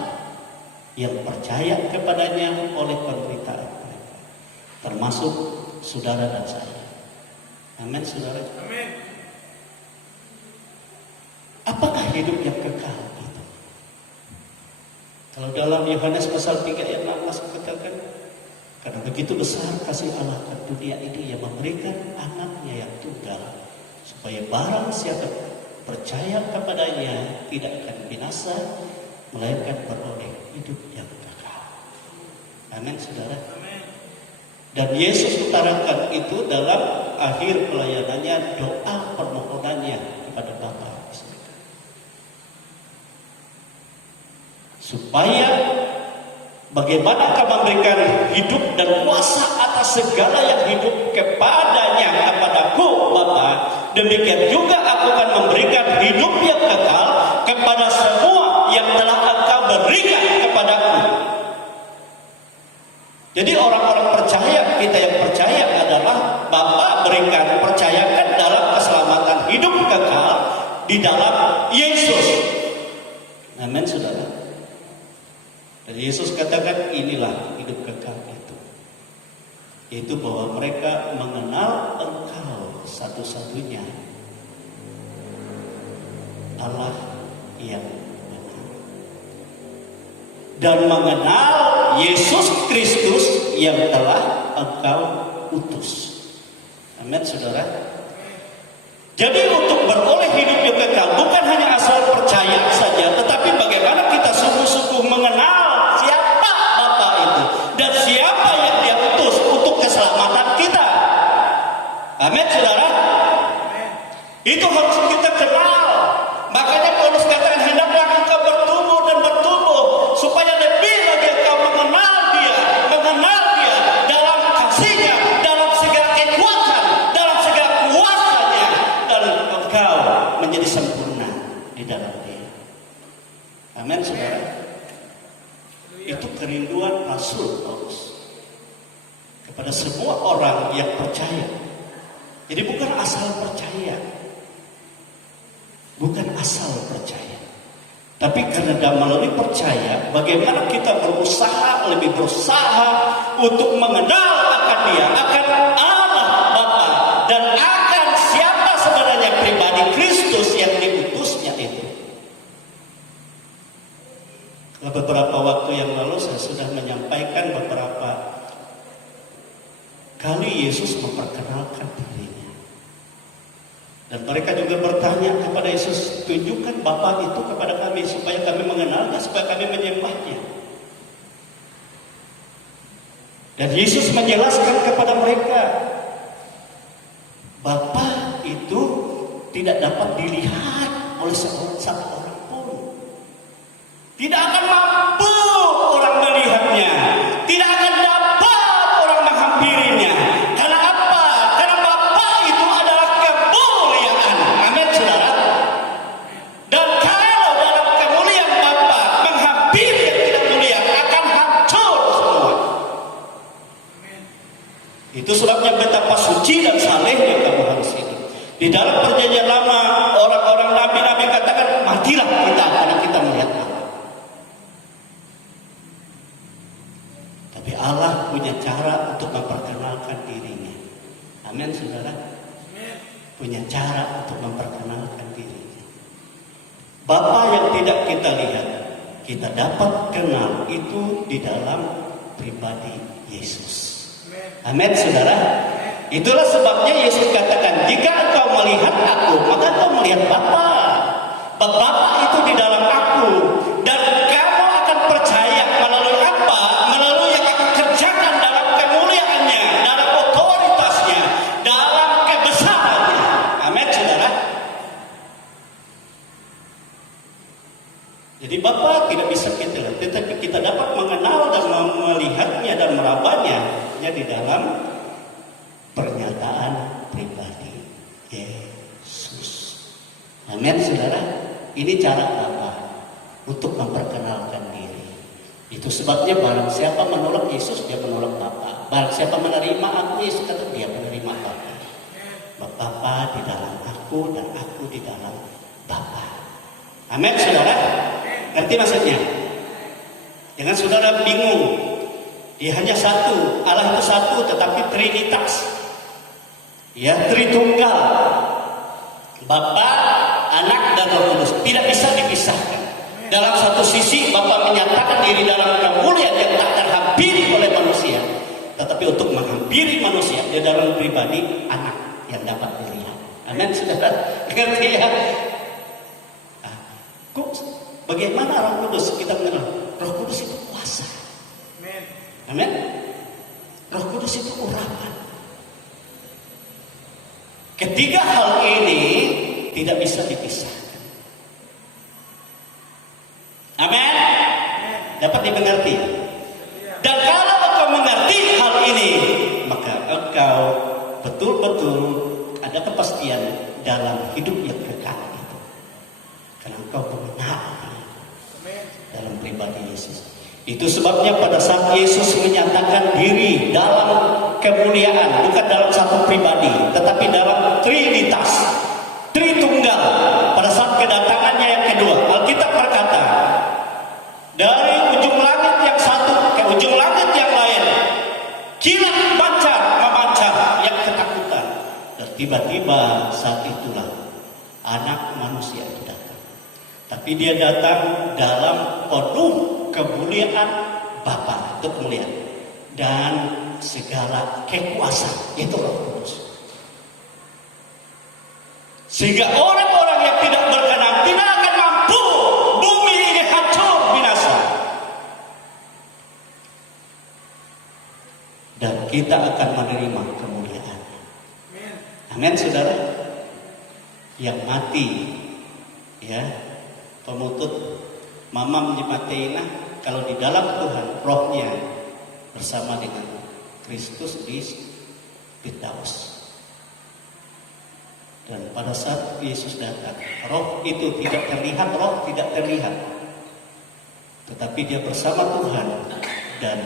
yang percaya kepadanya oleh pemberitaan mereka, termasuk saudara dan saya. Amin saudara. Amin. Apakah hidup yang kekal itu? Kalau dalam Yohanes pasal 3 ayat 16 katakan, karena begitu besar kasih Allah ke dunia ini yang memberikan anaknya yang tunggal, supaya barang siapa percaya kepadanya tidak akan binasa, melainkan beroleh hidup yang kekal. Amin saudara. Dan Yesus utarakan itu dalam akhir pelayanannya, doa permohonannya kepada Bapa di surga. Supaya bagaimanakah memberikan hidup dan kuasa atas segala yang hidup kepadanya, kepadaku Bapa, demikian juga aku akan memberikan hidup yang kekal kepada semua yang telah engkau berikan kepadaku. Jadi orang-orang percaya, kita yang percaya adalah Bapa berikan, percayakan dalam keselamatan hidup kekal di dalam Yesus. Amin saudara. Dan Yesus katakan inilah hidup kekal itu, yaitu bahwa mereka mengenal engkau satu-satunya Allah yang benar, dan mengenal Yesus Kristus yang telah engkau utus. Amin saudara. Jadi untuk beroleh hidup yang kekal bukan hanya asal percaya saja, tetapi bagaimana kita sungguh-sungguh mengenal siapa Bapa itu dan siapa yang Dia utus untuk keselamatan kita. Amin saudara. Itu harus kita kenal. Makanya Paulus katakan, hendaklah engkau bertumbuh dan bertumbuh supaya lebih lagi engkau mengenal Dia dalam kasih-Nya, dalam segala kekuatan, dalam segala kuasa-Nya, dan engkau menjadi sempurna di dalam Dia. Amin saudara. Itu kerinduan Rasul Paulus kepada semua orang yang percaya. Jadi bukan asal percaya, tapi karena melalui percaya, bagaimana kita lebih berusaha untuk mengenal akan Dia, akan Allah Bapa, dan akan siapa sebenarnya pribadi Kristus yang diutusnya itu. Beberapa waktu yang lalu saya sudah menyampaikan beberapa kali Yesus memperkenalkan dirinya. Dan mereka juga bertanya kepada Yesus, tunjukkan Bapa itu kepada kami supaya kami mengenalnya, supaya kami menyembahnya. Dan Yesus menjelaskan kepada mereka, Bapa itu tidak dapat dilihat oleh satu orang pun. Tidak akan mampu orang melihatnya, tidak akan dapat orang menghampirinya. Karena apa? Karena Bapa itu adalah kemuliaan. Amin saudara. Dan kalau dalam kemuliaan Bapa menghampiri yang tidak mulia, akan hancur semua. Itu sebabnya betapa suci dan salehnya kamu harus hidup. Di dalam perjanjian lama, orang-orang nabi-nabi katakan, matilah kita karena kita melihat Allah. Tapi Allah punya cara untuk memperkenalkan dirinya. Amin, saudara. Punya cara untuk memperkenalkan dirinya. Bapa yang tidak kita lihat, kita dapat kenal itu di dalam pribadi Yesus. Amin, saudara. Itulah sebabnya Yesus katakan, jika engkau melihat aku, maka engkau melihat Bapa. Bapa itu di dalam aku. Dan kamu akan percaya melalui apa? Melalui yang aku kerjakan dalam kemuliaannya, dalam otoritasnya, dalam kebesarannya. Amin, saudara. Jadi Bapa tidak bisa kita lihat, tetapi kita dapat mengenal dan melihatnya dan merabanya di dalam pernyataan pribadi Yesus. Amin, saudara. Ini cara Bapa untuk memperkenalkan diri. Itu sebabnya barang siapa menolak Yesus, dia menolak Bapa. Barang siapa menerima aku, Yesus kata dia menerima Bapa. Bapa di dalam aku dan aku di dalam Bapa. Amin, saudara. Ngerti maksudnya? Jangan saudara bingung. Dia hanya satu, Allah itu satu, tetapi Trinitas, ya, Tritunggal, Bapa, Anak dan Roh Kudus tidak bisa dipisahkan. Dalam satu sisi Bapa menyatakan diri dalam kemuliaan yang tak terhampiri oleh manusia, tetapi untuk menghampiri manusia di dalam pribadi Anak yang dapat melihat. Amin, saudara. Ngerti ya? Bagaimana Roh Kudus kita mengenal? Roh Kudus itu kuasa. Amin. Roh Kudus itu urapan. Ketiga hal ini tidak bisa dipisahkan. Amin. Dapat dimengerti. Dan kalau engkau mengerti hal ini, maka engkau betul-betul ada kepastian dalam hidup yang kekal itu. Karena engkau mengenal dalam pribadi Yesus. Itu sebabnya pada saat Yesus menyatakan diri dalam kemuliaan, bukan dalam satu pribadi, tetapi dalam Trinitas, Tritunggal, pada saat kedatangannya yang kedua, Alkitab berkata, dari ujung langit yang satu ke ujung langit yang lain, kilat memancar yang ketakutan. Dan tiba-tiba saat itulah Anak Manusia itu datang. Tapi dia datang dalam penuh kemuliaan Bapa, itu kemuliaan, dan segala kekuasaan, itu Roh Kudus. Sehingga orang-orang yang tidak berkenan tidak akan mampu, bumi ini hancur binasa. Dan kita akan menerima kemuliaan. Amin, saudara. Yang mati, ya, pemutut Mama menyematiina, kalau di dalam Tuhan rohnya bersama dengan Kristus di Firdaus. Dan pada saat Yesus datang, roh itu tidak terlihat, tetapi dia bersama Tuhan dan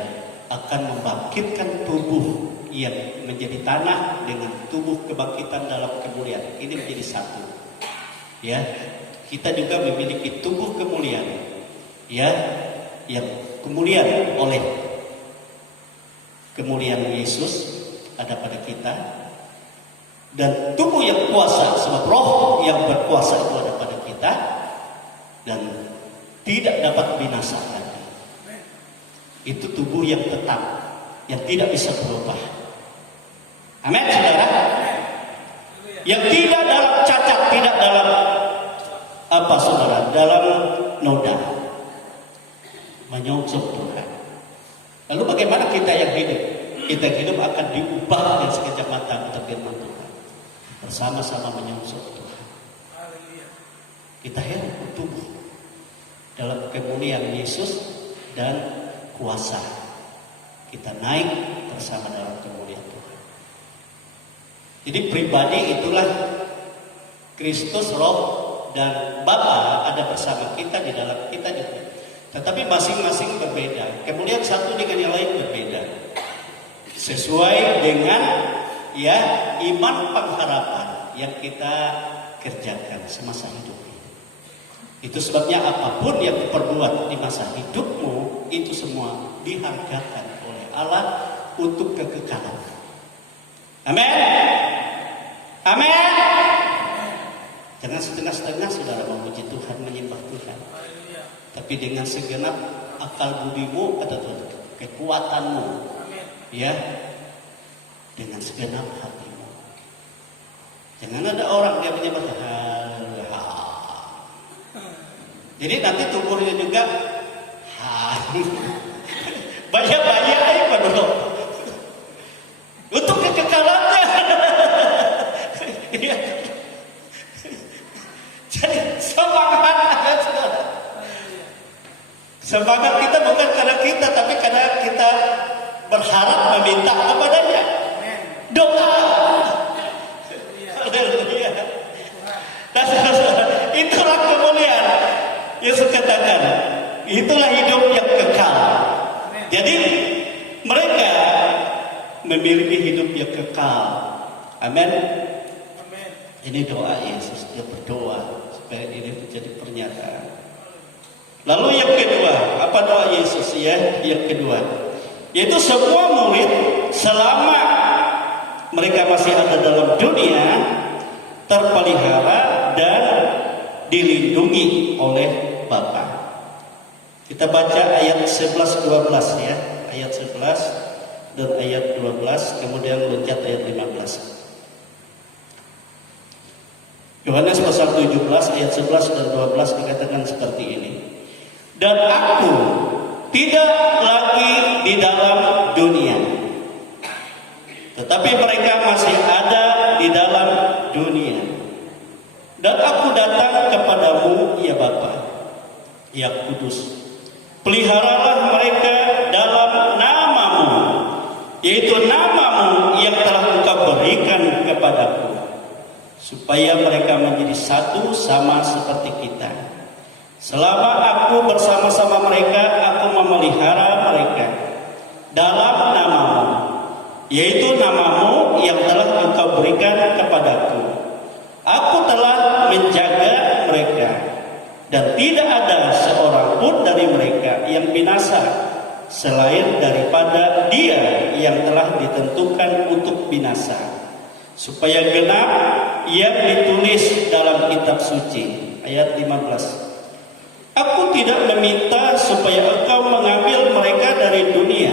akan membangkitkan tubuh yang menjadi tanah dengan tubuh kebangkitan dalam kemuliaan. Ini menjadi satu. Ya, kita juga memiliki tubuh kemuliaan. Ya, yang kemuliaan oleh kemuliaan Yesus ada pada kita, dan tubuh yang kuasa, sebab roh yang berkuasa itu ada pada kita dan tidak dapat binasa lagi. Itu tubuh yang tetap, yang tidak bisa berubah. Amin, saudara. Yang tidak dalam cacat, tidak dalam apa, saudara, dalam noda, menyongsong Tuhan. Lalu bagaimana kita yang hidup? Kita hidup akan diubah dengan sekejap mata untuk firman Tuhan, bersama-sama menyongsong Tuhan. Kita hidup tubuh dalam kemuliaan Yesus dan kuasa. Kita naik bersama dalam kemuliaan Tuhan. Jadi pribadi itulah Kristus, Roh dan Bapa ada bersama kita di dalam kita juga. Tetapi masing-masing berbeda. Kemuliaan satu dengan yang lain berbeda. sesuai dengan ya iman pengharapan yang kita kerjakan semasa hidup. Itu sebabnya apapun yang diperbuat di masa hidupmu itu semua dihargakan oleh Allah untuk kekekalan. Amin. Amin. Jangan setengah-setengah saudara memuji Tuhan, menyembah Tuhan. Tapi dengan segenap akal budimu, kata Tuhan, kekuatanmu, ya, dengan segenap hatimu. Jangan ada orang yang menyembah Tuhan. Jadi nanti tubuhnya juga banyak-banyak aja menurut untuk kekekalannya. Jadi semangat kita bukan karena kita, tapi karena kita berharap meminta kepadanya. Doa. Haleluya. Nah, itulah kemuliaan. Yesus katakan, itulah hidup yang kekal. Jadi mereka memiliki hidup yang kekal. Amin. Ini doa Yesus, dia berdoa supaya ini menjadi pernyataan. Lalu yang kedua, apa doa Yesus ya? Yang kedua, yaitu semua murid selama mereka masih ada dalam dunia terpelihara dan dilindungi oleh Bapa. Kita baca ayat 11-12 ya, ayat 11 dan ayat 12, kemudian loncat ayat 15. Yohanes pasal 17 ayat 11 dan 12 dikatakan seperti ini. Dan aku tidak lagi di dalam dunia, tetapi mereka masih ada di dalam dunia. Dan aku datang kepadamu ya Bapa, ya Kudus. Peliharalah mereka dalam namamu, yaitu namamu yang telah Engkau berikan kepadaku, supaya mereka menjadi satu sama seperti kita. Selama aku bersama-sama mereka, aku memelihara mereka dalam namamu, yaitu namamu yang telah Engkau berikan kepadaku. Aku telah menjaga mereka, dan tidak ada seorang pun dari mereka yang binasa, selain daripada dia yang telah ditentukan untuk binasa, supaya genap yang ditulis dalam kitab suci. Ayat 15. Aku tidak meminta supaya Engkau mengambil mereka dari dunia,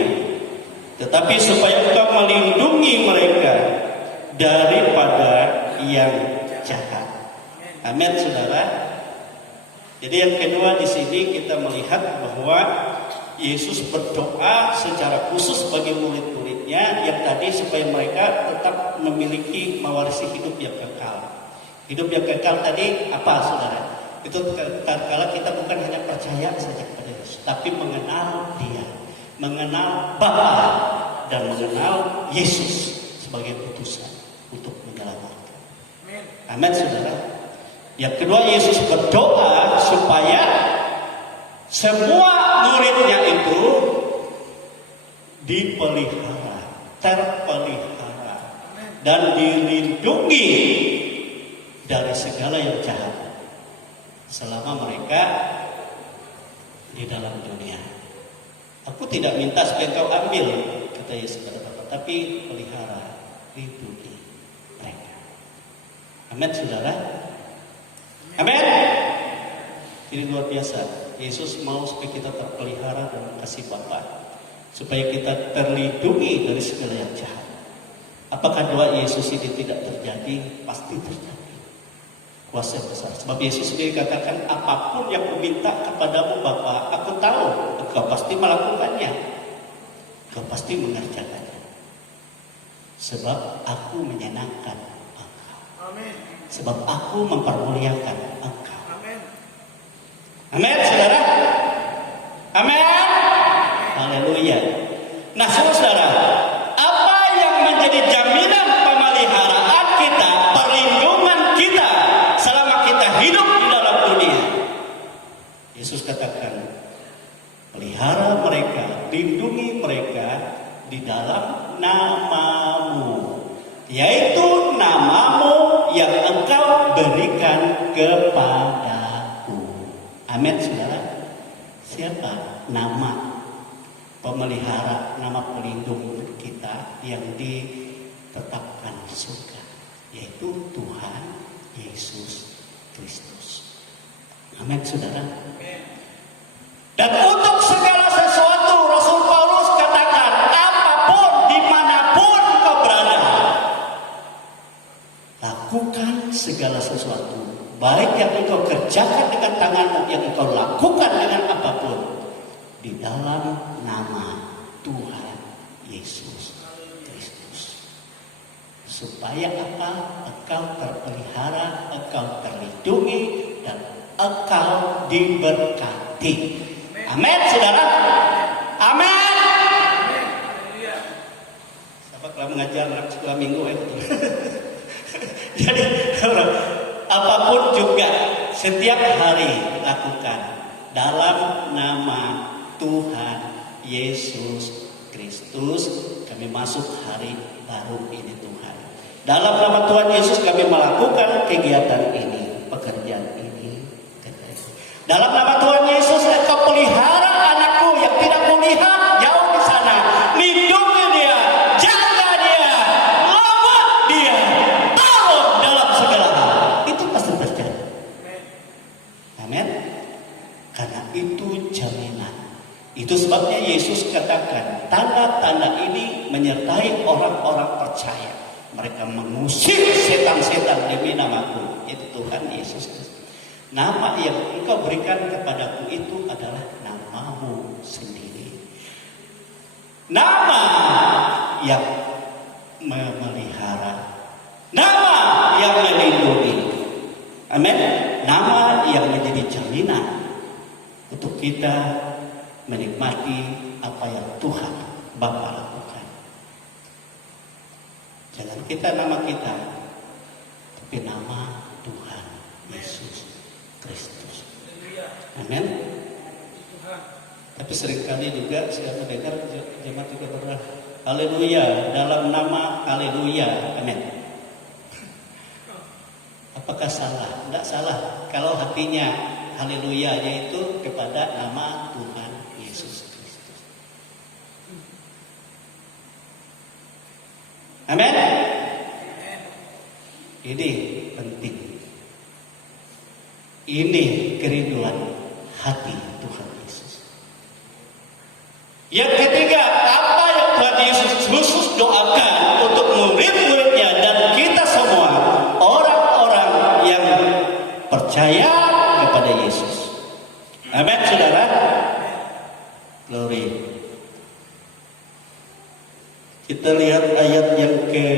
tetapi supaya Engkau melindungi mereka daripada yang jahat. Amin, saudara. Jadi yang kedua di sini kita melihat bahwa Yesus berdoa secara khusus bagi murid-muridnya yang tadi supaya mereka tetap memiliki mewarisi hidup yang kekal. Hidup yang kekal tadi apa, saudara? Itu kala kita bukan hanya percaya saja kepada Yesus, tapi mengenal Dia, mengenal Bapa, dan mengenal Yesus sebagai putusan untuk menyelamatkan. Amin, saudara. Yang kedua, Yesus berdoa supaya semua muridnya itu dipelihara, terpelihara, dan dilindungi dari segala yang jahat selama mereka di dalam dunia. Aku tidak minta supaya Engkau ambil, kata Yesus kepada Bapa, tapi pelihara, lindungi mereka. Amin, saudara. Amin. Ini luar biasa. Yesus mau supaya kita terpelihara dan kasih Bapa, supaya kita terlindungi dari segala yang jahat. Apakah doa Yesus ini tidak terjadi? Pasti terjadi. Kuasa besar. Sebab Yesus sendiri katakan, apapun yang kuminta kepadamu Bapa, aku tahu Engkau pasti melakukannya, Engkau pasti mengerjakannya. Sebab aku menyenangkan Engkau. Amin. Sebab aku mempermuliakan Engkau. Amin. Amin, saudara. Amin. Haleluya. Nah, saudara, apa yang menjadi jaminan pemeliharaan kita, perlindungan kita selama kita hidup di dalam dunia? Yesus katakan, pelihara mereka, lindungi mereka di dalam nama yaitu namamu yang engkau berikan kepadaku. Amin, saudara. Siapa nama pemelihara, nama pelindung kita yang ditetapkan di surga? Yaitu Tuhan Yesus Kristus. Amin, saudara. Dan untuk segala sesuatu Rasul Paulus katakan, apapun dimanapun kau berada, lakukan segala sesuatu. Baik yang engkau kerjakan dengan tanganmu, yang engkau lakukan dengan apapun, di dalam nama Tuhan Yesus Kristus. Supaya apa? Engkau terpelihara, engkau terlindungi, dan engkau diberkati. Amin, saudara. Amin. Sahabat telah mengajar anak sekolah minggu itu. Jadi apapun juga setiap hari lakukan dalam nama Tuhan Yesus Kristus. Kami masuk hari baru ini Tuhan. Dalam nama Tuhan Yesus kami melakukan kegiatan ini, pekerjaan ini. Dalam nama Tuhan Yesus engkau pelihara anakku yang tidak kulihat jauh di sana. Lindungi dia, jaga dia, lawan dia, tolong dalam segala hal. Itu pasti terjadi. Amin. Karena itu jaminan. Itu sebabnya Yesus katakan, tanda-tanda ini menyertai orang-orang percaya. Mereka mengusir setan-setan demi namaku. Itu Tuhan Yesus Kristus. Nama yang engkau berikan kepadaku itu adalah namamu sendiri. Nama yang memelihara, nama yang melindungi. Amin. Nama yang menjadi jaminan untuk kita menikmati apa yang Tuhan Bapa lakukan. Jangan kita nama kita, tapi nama Tuhan Yesus Kristus. Amin. Tapi seringkali juga saya mendengar jemaat juga pernah haleluya dalam nama haleluya. Amin. Apakah salah? Tidak salah. Kalau hatinya haleluya yaitu kepada nama Tuhan Yesus Kristus. Amin. Ini penting. Ini kerinduan hati Tuhan Yesus. Yang ketiga, apa yang Tuhan Yesus khusus doakan untuk murid-muridnya dan kita semua, orang-orang yang percaya kepada Yesus. Amin, saudara. Glory. Kita lihat ayat yang ke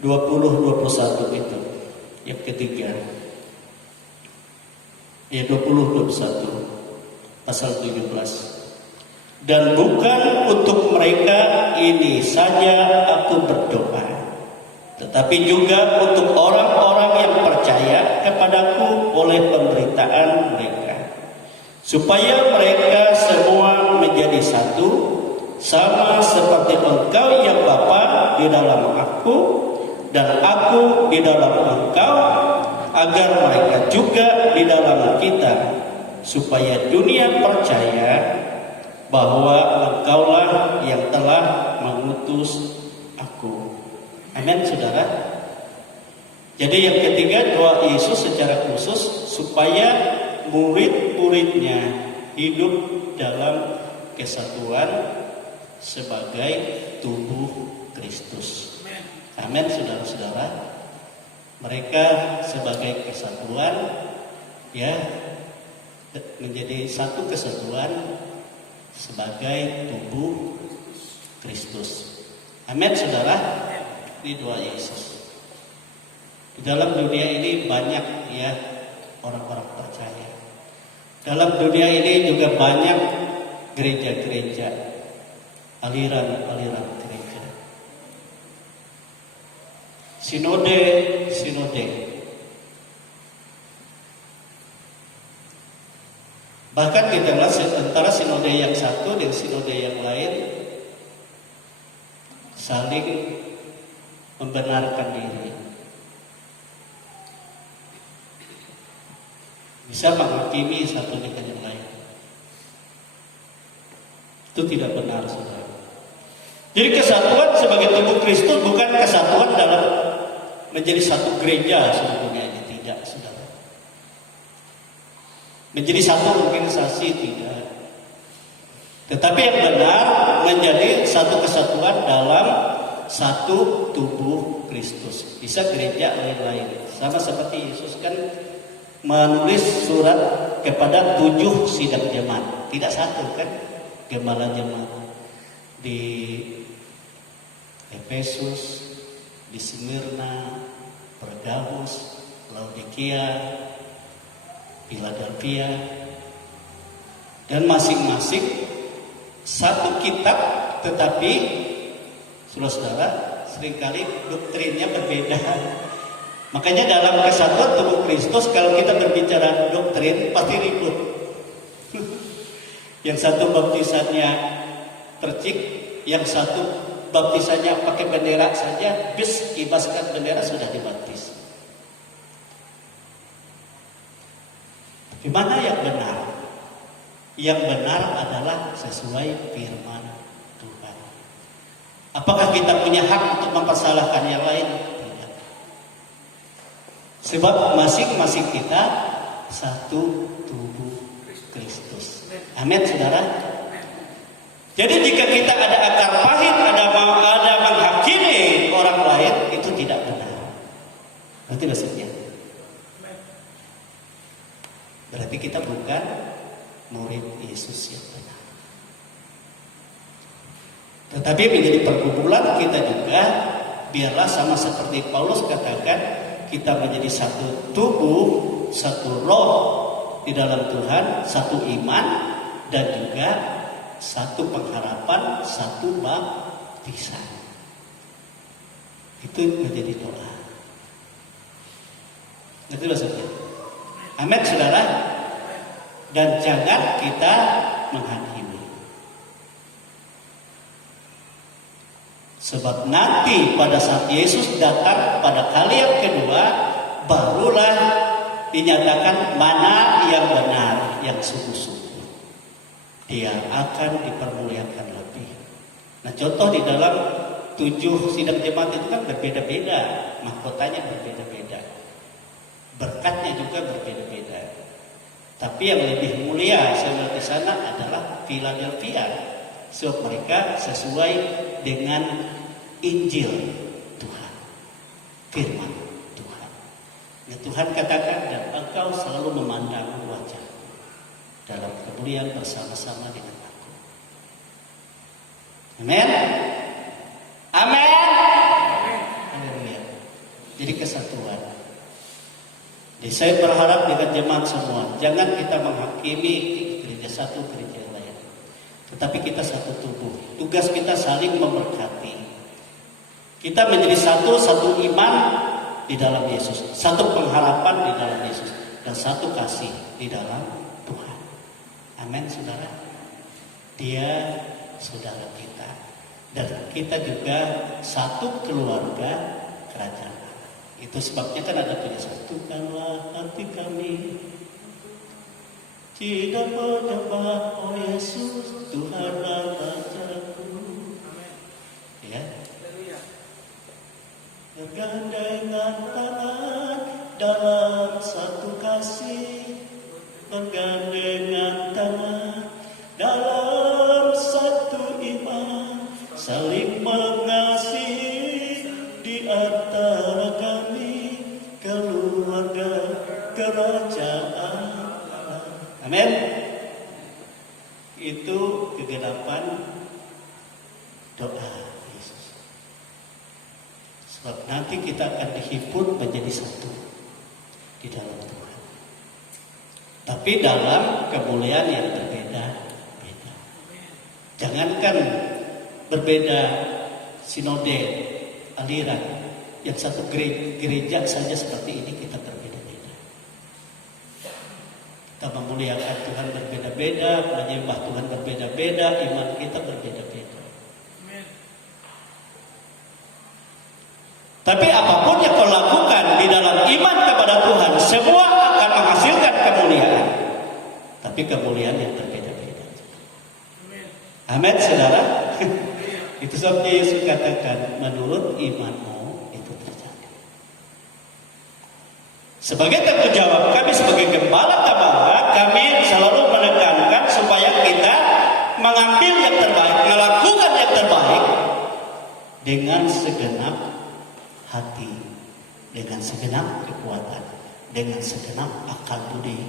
20-21 itu, yang ketiga. Ya 20-21 pasal 17. Dan bukan untuk mereka ini saja aku berdoa, tetapi juga untuk orang-orang yang percaya kepadaku oleh pemberitaan mereka, supaya mereka semua menjadi satu, sama seperti engkau yang Bapa di dalam aku dan aku di dalam engkau, agar mereka juga di dalam kita, supaya dunia percaya bahwa engkaulah yang telah mengutus aku. Amin, saudara. Jadi yang ketiga, doa Yesus secara khusus supaya murid-muridnya hidup dalam kesatuan sebagai tubuh Kristus. Amin, saudara-saudara. Mereka sebagai kesatuan, ya, menjadi satu kesatuan sebagai tubuh Kristus. Amin, saudara. Ini doa Yesus. Di dalam dunia ini banyak ya orang-orang percaya. Dalam dunia ini juga banyak gereja-gereja, aliran-aliran gereja. Sinode. Bahkan di antara sinode yang satu dan sinode yang lain saling membenarkan diri, bisa menghakimi satu dengan yang lain. Itu tidak benar, saudara. Jadi kesatuan sebagai tubuh Kristus bukan kesatuan dalam menjadi satu gereja sebetulnya, ini tidak, saudara. Menjadi satu organisasi tidak. Tetapi yang benar menjadi satu kesatuan dalam satu tubuh Kristus. Bisa gereja lain-lain. Sama seperti Yesus kan menulis surat kepada 7 sidang jemaat. Tidak satu kan gembala jemaat. Di Efesus, di Smyrna, Pergamus, Laodikia, Philadelphia, dan masing-masing satu kitab, tetapi saudara-saudara seringkali doktrinnya berbeda. Makanya dalam kesatuan tubuh Kristus kalau kita berbicara doktrin pasti ribut. Yang satu baptisannya percik, yang satu baptisannya pakai bendera saja, bis kibaskan bendera sudah dibaptis. Tapi mana yang benar? Yang benar adalah sesuai firman Tuhan. Apakah kita punya hak untuk mempersalahkan yang lain? Tidak. Sebab masing-masing kita satu tubuh Kristus. Amin, saudara. Jadi jika kita ada akar pahit, ada menghakimi orang lain, itu tidak benar. Berarti maksudnya. Berarti kita bukan murid Yesus yang benar. Tetapi menjadi perkumpulan kita juga, biarlah sama seperti Paulus katakan, kita menjadi satu tubuh, satu roh di dalam Tuhan, satu iman, dan juga satu pengharapan, satu baptisan. Itu menjadi doa. Itu maksudnya. Amin, saudara. Dan jangan kita menghakimi. Sebab nanti pada saat Yesus datang pada kali yang kedua, barulah dinyatakan mana yang benar, yang sungguh-sungguh. Dia akan dipermuliakan lebih. Nah, contoh di dalam 7 sidang jemaat itu kan berbeda-beda, mahkotanya berbeda-beda, berkatnya juga berbeda-beda. Tapi yang lebih mulia saya di sana adalah Philadelphia, sebab mereka sesuai dengan Injil Tuhan, firman Tuhan. Ya, Tuhan katakan, dan engkau selalu memandang wajah dalam kemuliaan bersama-sama dengan aku. Amin. Amin. Haleluya. Jadi kesatuan. Jadi saya berharap dengan jemaat semua, jangan kita menghakimi gereja satu, gereja lain. Tetapi kita satu tubuh. Tugas kita saling memberkati. Kita menjadi satu iman di dalam Yesus, satu pengharapan di dalam Yesus, dan satu kasih di dalam Tuhan. Amin, saudara. Dia saudara kita, dan kita juga satu keluarga kerajaan. Itu sebabnya kan ada tulisan, satukanlah hati kami, tidak menyembah, oh Yesus, Tuhan Rajaku. Ya. Bergandengan tangan dalam satu kasih, bergandengan tangan dalam satu iman, saling mengasihi di antara kami, keluarga kerajaan Allah. Amin. Itu kegelapan doa Yesus. Sebab nanti kita akan dihimpun menjadi satu di dalam Tuhan. Tapi dalam kemuliaan yang berbeda-beda. Jangankan berbeda sinode, aliran, yang satu gereja saja seperti ini kita berbeda-beda. Kita memuliakan Tuhan berbeda-beda, menyembah Tuhan berbeda-beda, iman kita berbeda-beda. Tapi apapun yang kau lakukan di dalam iman kepada Tuhan, semua akan menghasilkan kemuliaan. Tapi kemuliaan yang berbeda-beda. Amin, saudara. Itu sebabnya Yesus katakan, menurut imanmu itu terjadi. Sebagai tanggung jawab kami sebagai gembala-gembala, kami selalu menekankan supaya kita mengambil yang terbaik, melakukan yang terbaik dengan segenap hati, dengan segenap kekuatan, dengan segenap akal budi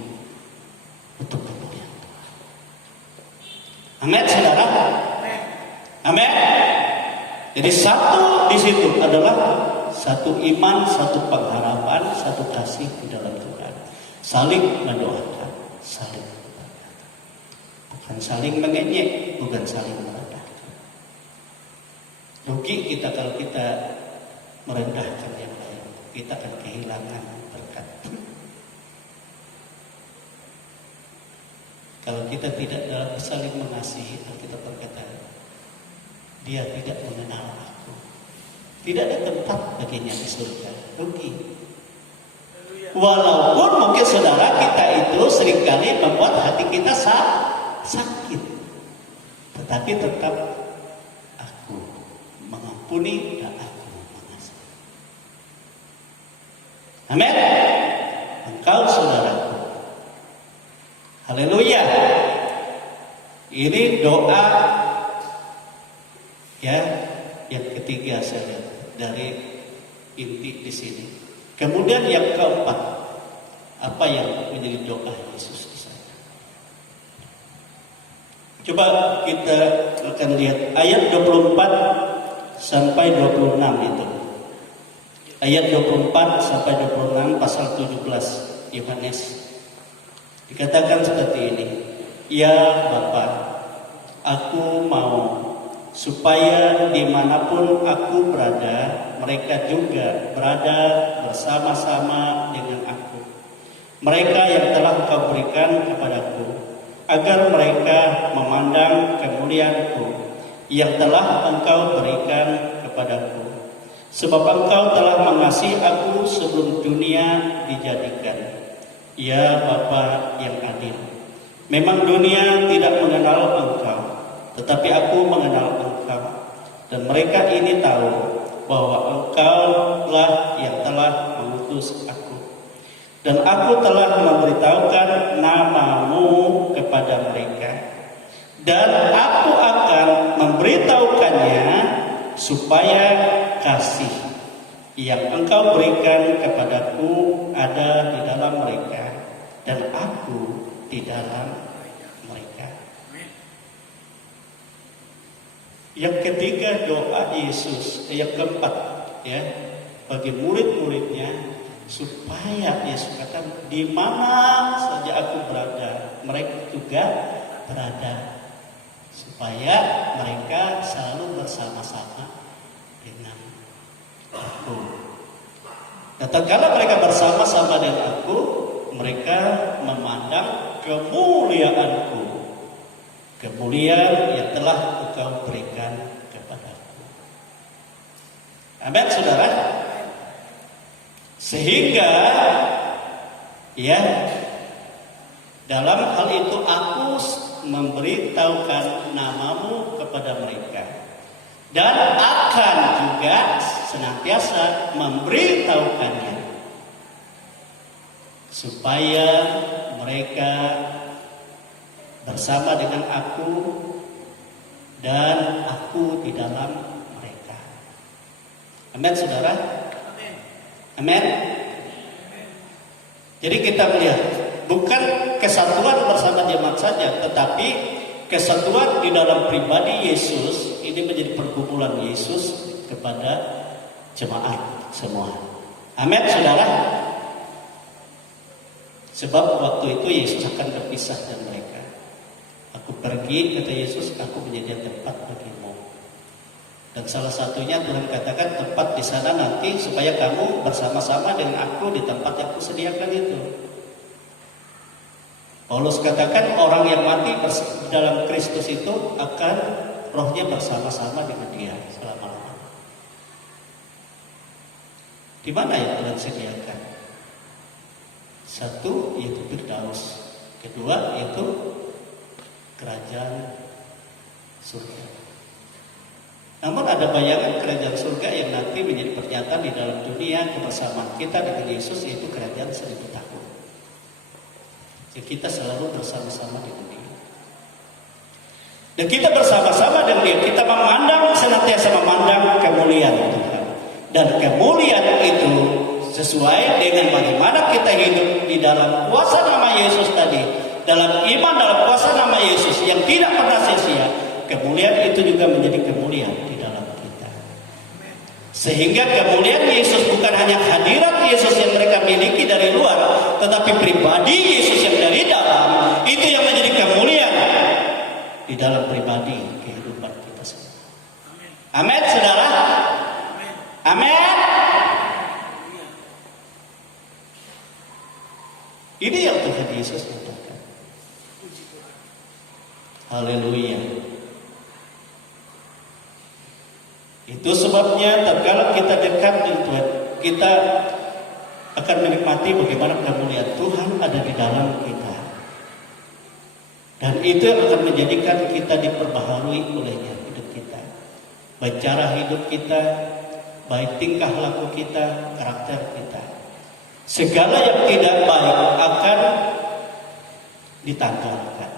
untuk kemuliaan Tuhan. Amin, saudara. Amin. Jadi satu di situ adalah satu iman, satu pengharapan, satu kasih di dalam Tuhan. Saling mendoakan, saling memberkati. Bukan saling mengejek, bukan saling merendahkan. Rugi kita kalau kita merendahkan yang lain, kita akan kehilangan berkat. Kalau kita tidak dalam saling mengasihi, kita berkata, dia tidak mengenal aku. Tidak ada tempat baginya di surga. Rugi. Walaupun mungkin saudara kita itu seringkali membuat hati kita sakit, tetapi tetap aku mengampuni dan aku mengasihi. Amin. Engkau saudaraku. Haleluya. Ini doa ya yang ketiga saya lihat dari inti di sini. Kemudian yang keempat, apa yang menjadi doa Yesus di sana? Coba kita akan lihat ayat 24 sampai 26 itu. Ayat 24 sampai 26 pasal 17 Yohanes. Dikatakan seperti ini. Ya Bapa, aku mau supaya dimanapun aku berada, mereka juga berada bersama-sama dengan aku. Mereka yang telah Engkau berikan kepadaku, agar mereka memandang kemuliaan-Ku yang telah Engkau berikan kepadaku. Sebab Engkau telah mengasihi aku sebelum dunia dijadikan. Ya Bapa yang adil, memang dunia tidak mengenal Engkau, tetapi aku mengenal Engkau, dan mereka ini tahu bahwa Engkau-lah yang telah mengutus aku. Dan aku telah memberitahukan nama-Mu kepada mereka, dan aku akan memberitahukannya supaya kasih yang Engkau berikan kepadaku ada di dalam mereka, dan aku di dalam mereka. Yang ketiga doa Yesus, yang keempat ya, bagi murid-muridnya, supaya Yesus kata di mana saja aku berada, mereka juga berada, supaya mereka selalu bersama-sama dengan aku. Dan tatkala mereka bersama-sama dengan aku, mereka memandang kemuliaan-Ku, kemuliaan yang telah Engkau berikan kepadaku. Amin, saudara. Sehingga ya, dalam hal itu aku memberitahukan nama-Mu kepada mereka, dan akan juga senantiasa memberitahukannya, supaya mereka bersama dengan aku dan aku di dalam mereka. Amin, saudara. Amin. Jadi kita melihat bukan kesatuan bersama jemaat saja, tetapi kesatuan di dalam pribadi Yesus. Ini menjadi pergumulan Yesus kepada jemaat semua. Amin, saudara. Sebab waktu itu Yesus akan berpisah dengan mereka. Aku pergi, kata Yesus, aku menyediakan tempat bagimu. Dan salah satunya Tuhan katakan tempat di sana nanti supaya kamu bersama-sama dengan aku di tempat yang kusediakan itu. Paulus katakan orang yang mati dalam Kristus itu akan rohnya bersama-sama dengan dia selama-lamanya. Di mana yang Tuhan sediakan? Satu yaitu Firdaus, kedua yaitu kerajaan surga. Namun ada bayangan kerajaan surga yang nanti menjadi pernyataan di dalam dunia kebersamaan kita dengan Yesus, yaitu kerajaan 1000 tahun. Jadi kita selalu bersama-sama dengan Dia. Dan kita bersama-sama dengan Dia, kita senantiasa memandang kemuliaan Tuhan. Dan kemuliaan itu sesuai dengan bagaimana kita hidup di dalam kuasa nama Yesus tadi, dalam iman dalam kuasa nama Yesus yang tidak pernah sia-sia. Kemuliaan itu juga menjadi kemuliaan di dalam kita. Sehingga kemuliaan Yesus bukan hanya hadirat Yesus yang mereka miliki dari luar, tetapi pribadi Yesus yang dari dalam, itu yang menjadi kemuliaan di dalam pribadi kehidupan kita semua. Amin, saudara. Amin. Ini yang Tuhan Yesus katakan. Haleluya. Itu sebabnya tatkala kita dekat dengan Tuhan, kita akan menikmati bagaimana kemuliaan Tuhan ada di dalam kita. Dan itu yang akan menjadikan kita diperbaharui olehnya hidup kita. Baik cara hidup kita, baik tingkah laku kita, karakter kita. Segala yang tidak baik akan ditanggalkan.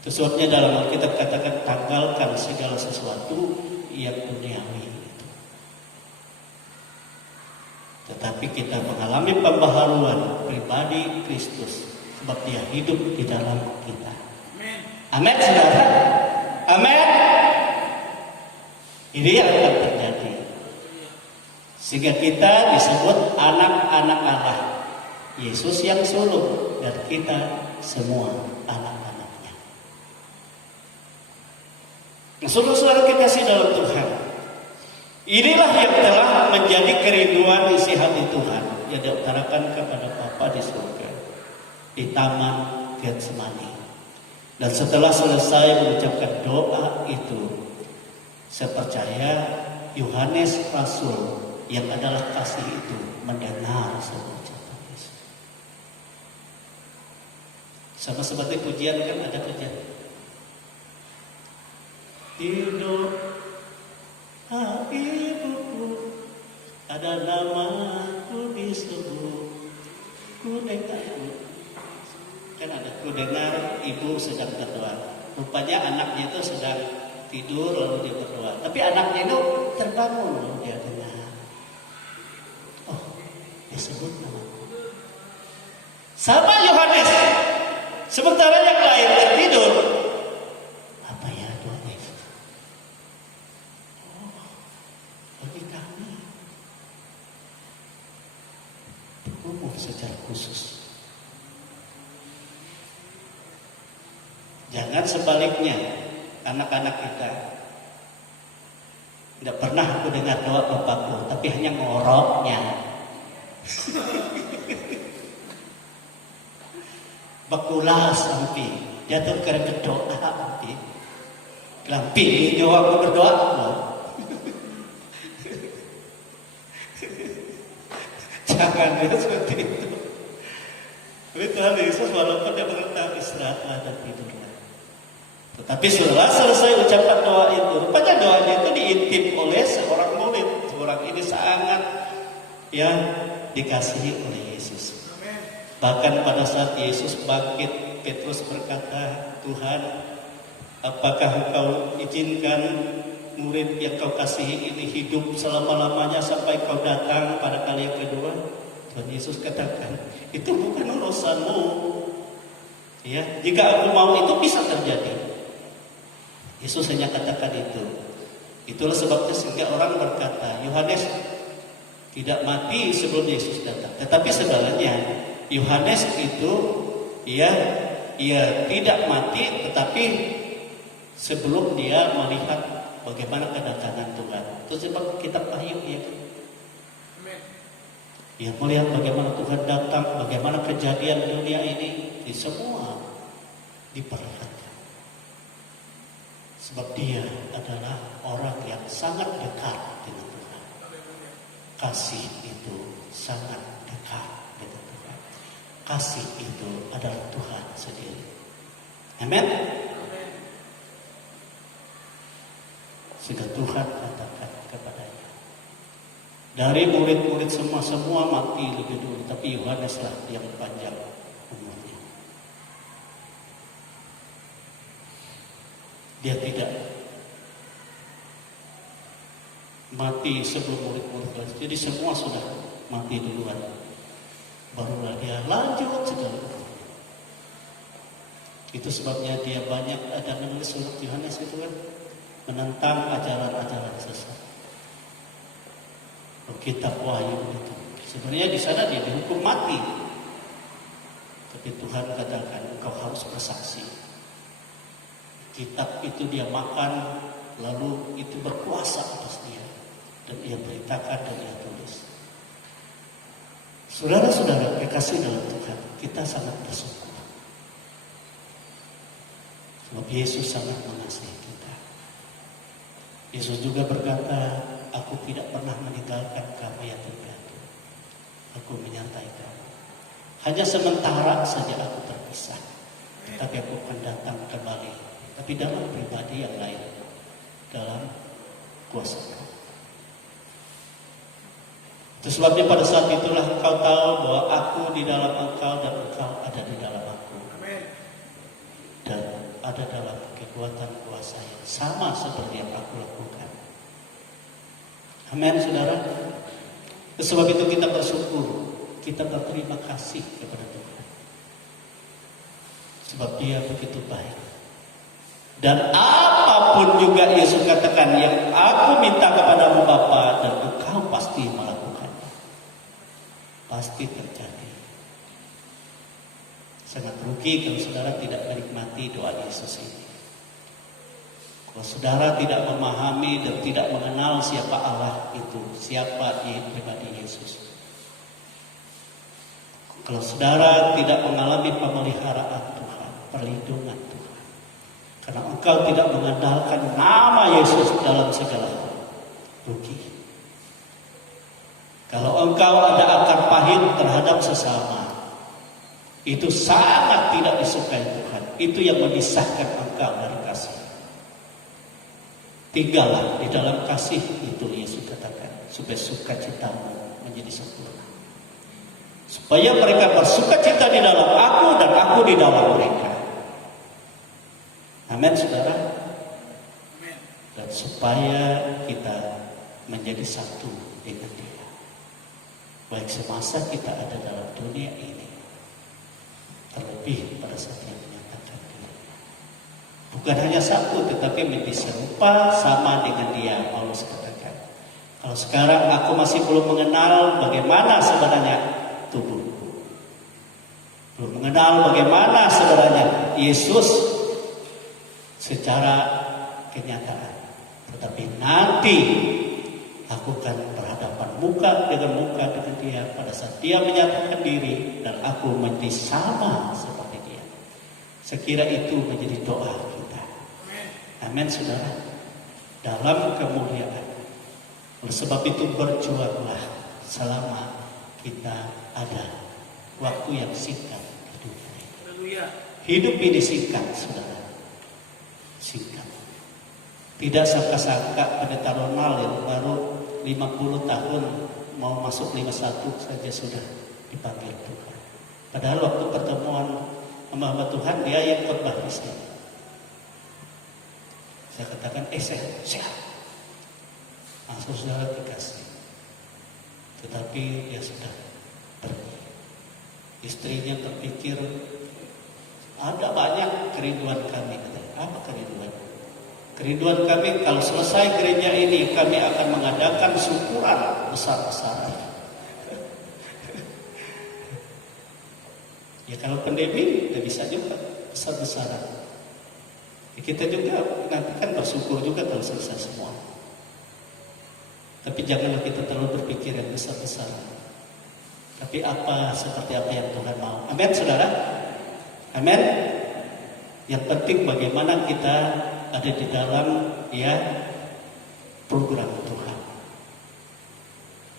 Itu sebabnya dalam Alkitab katakan, tanggalkan segala sesuatu yang duniawi. Tetapi kita mengalami pembaharuan pribadi Kristus sebab Dia hidup di dalam kita. Amin, saudara. Amin. Ini yang akan terjadi. Sehingga kita disebut anak-anak Allah. Yesus yang sulung dan kita semua anak-anaknya. Nah, saudara-saudara kita kasih dalam Tuhan, inilah yang telah menjadi kerinduan isi hati Tuhan yang diutarakan kepada Bapa di surga di Taman Getsemani. Dan setelah selesai mengucapkan doa itu, saya percaya Yohanes Rasul yang adalah kasih itu mendengar sebuah ucapan Yesus. Sama seperti pujian kan ada pujian. Hidup ibuku, ada namaku disebut, ku dengar. Kan ada ku dengar ibu sedang berdoa. Rupanya anaknya itu sedang tidur lalu dia berdoa. Tapi anaknya itu terbangun lalu dia dengar. Oh, dia sebut namaku. Sama Yohanes. Sementara yang lain tertidur. Apa ya doa Yesus? Oh, bagi kami umum secara khusus. Jangan sebaliknya, anak-anak kita tidak pernah aku dengar doa Bapakku, tapi hanya ngoroknya. Bakulah sampai dia tuh keren berdoa sampai lampi nyawa aku berdoa loh. Jangan dia seperti itu. Tapi Tuhan Yesus walaupun dia berkata istirahat dan tidurlah. Tetapi setelah selesai ucapan doa itu, rupanya doanya itu diintip oleh seorang murid. Orang ini sangat dikasihi oleh Yesus. Bahkan pada saat Yesus bangkit, Petrus berkata, Tuhan, apakah Engkau izinkan murid yang Kau kasihi ini hidup selama-lamanya sampai Kau datang pada kali yang kedua? Tuhan Yesus katakan, itu bukan urusanmu. Ya, jika aku mau itu bisa terjadi. Yesus hanya katakan itu. Itulah sebabnya sehingga orang berkata, Yohanes tidak mati sebelum Yesus datang. Tetapi sebenarnya Yohanes itu ia tidak mati, tetapi sebelum dia melihat bagaimana kedatangan Tuhan. Itu sebab kitab Wahyu ya. Ia melihat bagaimana Tuhan datang, bagaimana kejadian dunia ini, di semua diperlihatkan. Sebab dia adalah orang yang sangat dekat dengan Tuhan. kasih itu sangat dekat dengan Tuhan. Kasih itu adalah Tuhan sendiri. Amin. Sehingga Tuhan katakan kepadanya, dari murid-murid semua mati lebih dulu, tapi Yohaneslah yang panjang umurnya. Dia tidak mati sebelum murid-murid lain. Jadi semua sudah mati duluan. Barulah dia lanjut sekali. Itu sebabnya dia banyak ada menulis surat Yohanes itu kan, menentang ajaran-ajaran sesat. Kitab Wahyu itu sebenarnya di sana dia dihukum mati, tapi Tuhan katakan engkau harus bersaksi. Kitab itu dia makan, lalu itu berkuasa atas dia, dan ia beritakan dan ia tulis. Saudara-saudara kekasih dalam Tuhan, kita sangat bersyukur sebab Yesus sangat mengasihi kita. Yesus juga berkata, aku tidak pernah meninggalkan kamu yatim piatu. Aku menyertai kamu. Hanya sementara saja aku terpisah, tapi aku akan datang kembali. Tapi dalam pribadi yang lain, dalam kuasa Tuhan. Itu sebabnya pada saat itulah engkau tahu bahwa aku di dalam engkau dan engkau ada di dalam aku. Dan ada dalam kekuatan kuasa yang sama seperti yang aku lakukan. Amin, saudara. Sebab itu kita bersyukur, kita berterima kasih kepada Tuhan. Sebab Dia begitu baik. Dan apapun juga Yesus katakan yang aku minta kepadamu Bapa, dan engkau pasti melakukannya. Pasti terjadi. Sangat rugi kalau saudara tidak menikmati doa Yesus ini. Kalau saudara tidak memahami dan tidak mengenal siapa Allah itu, siapa pribadi Yesus. Kalau saudara tidak mengalami pemeliharaan Tuhan, perlindungan Tuhan, karena engkau tidak mengandalkan nama Yesus dalam segala hal, rugi. Kalau engkau ada akar pahit terhadap sesama, itu sangat tidak disukai Tuhan. Itu yang memisahkan engkau dari kasih. Tinggallah di dalam kasih itu, Yesus katakan, supaya sukacitamu menjadi sempurna. Supaya mereka bersukacita di dalam aku dan aku di dalam mereka. Amin, saudara. Dan supaya kita menjadi satu dengan Dia. Baik semasa kita ada dalam dunia ini, terlebih pada saat yang menyatakan diri. Bukan hanya satu, tetapi menjadi serupa sama dengan Dia. Paulus katakan, kalau sekarang aku masih belum mengenal bagaimana sebenarnya tubuhku, belum mengenal bagaimana sebenarnya Yesus secara kenyataan, tetapi nanti aku akan berhadapan muka dengan Dia pada saat Dia menyatakan diri dan aku menjadi sama seperti Dia. Sekira itu menjadi doa kita. Amin, saudara. Dalam kemuliaan. Oleh sebab itu berjuanglah selama kita ada waktu yang singkat di dunia ini. Hidup ini singkat, saudara. Singkat. Tidak sangka-sangka pendeta Ronald yang baru 50 tahun mau masuk 51 saja sudah dipanggil Tuhan. Padahal waktu pertemuan hamba Tuhan dia yang khotbah di sini. Saya katakan, saya siap. Langsung saudara dikasih. Tetapi dia sudah pergi. Istrinya terpikir, ada banyak kerinduan kami. Apa kerinduan? Kerinduan kami kalau selesai gereja ini kami akan mengadakan syukuran besar-besaran. Ya kalau pandemi tidak bisa juga besar-besaran. Ya, kita juga nanti kan bersyukur juga kalau selesai semua. Tapi janganlah kita terlalu berpikir yang besar-besaran. Tapi seperti apa yang Tuhan mau. Amin, saudara. Amin. Yang penting bagaimana kita ada di dalam program Tuhan.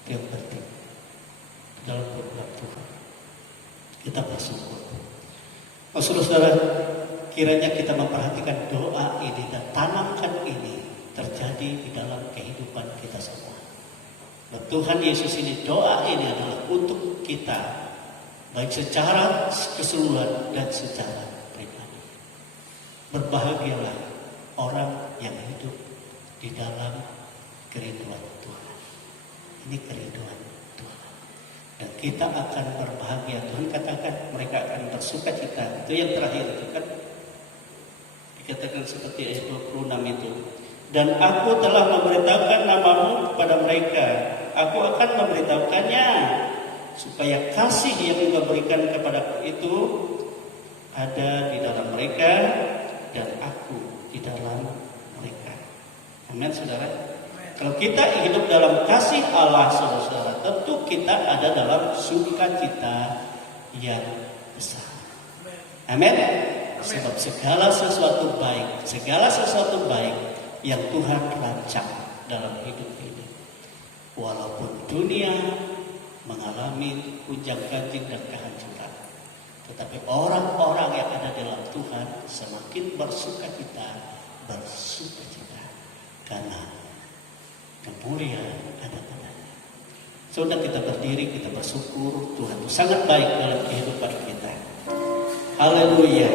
Yang penting dalam program Tuhan kita bersyukur. Saudara-saudara, kiranya kita memperhatikan doa ini dan tanamkan ini terjadi di dalam kehidupan kita semua. Dan Tuhan Yesus ini, doa ini adalah untuk kita, baik secara keseluruhan dan secara pribadi. Berbahagialah orang yang hidup di dalam kerinduan Tuhan. Ini kerinduan Tuhan. Dan kita akan berbahagia. Tuhan katakan mereka akan bersuka cita. Itu yang terakhir itu kan. Dikatakan seperti ayat 26 itu. Dan aku telah memberitahukan namamu kepada mereka. Aku akan memberitahukannya. Supaya kasih yang Engkau berikan kepadaku itu ada di dalam mereka dan aku di dalam mereka. Amin, saudara. Kalau kita hidup dalam kasih Allah, saudara, tentu kita ada dalam sukacita yang besar. Amin. Sebab segala sesuatu baik yang Tuhan rancang dalam hidup ini. Walaupun dunia mengalami gunjang-ganjing dan kehancuran, tetapi orang-orang yang ada dalam Tuhan semakin bersukacita karena kemuliaan ada padanya. Sudah kita berdiri, kita bersyukur. Tuhan itu sangat baik dalam kehidupan kita. Haleluya.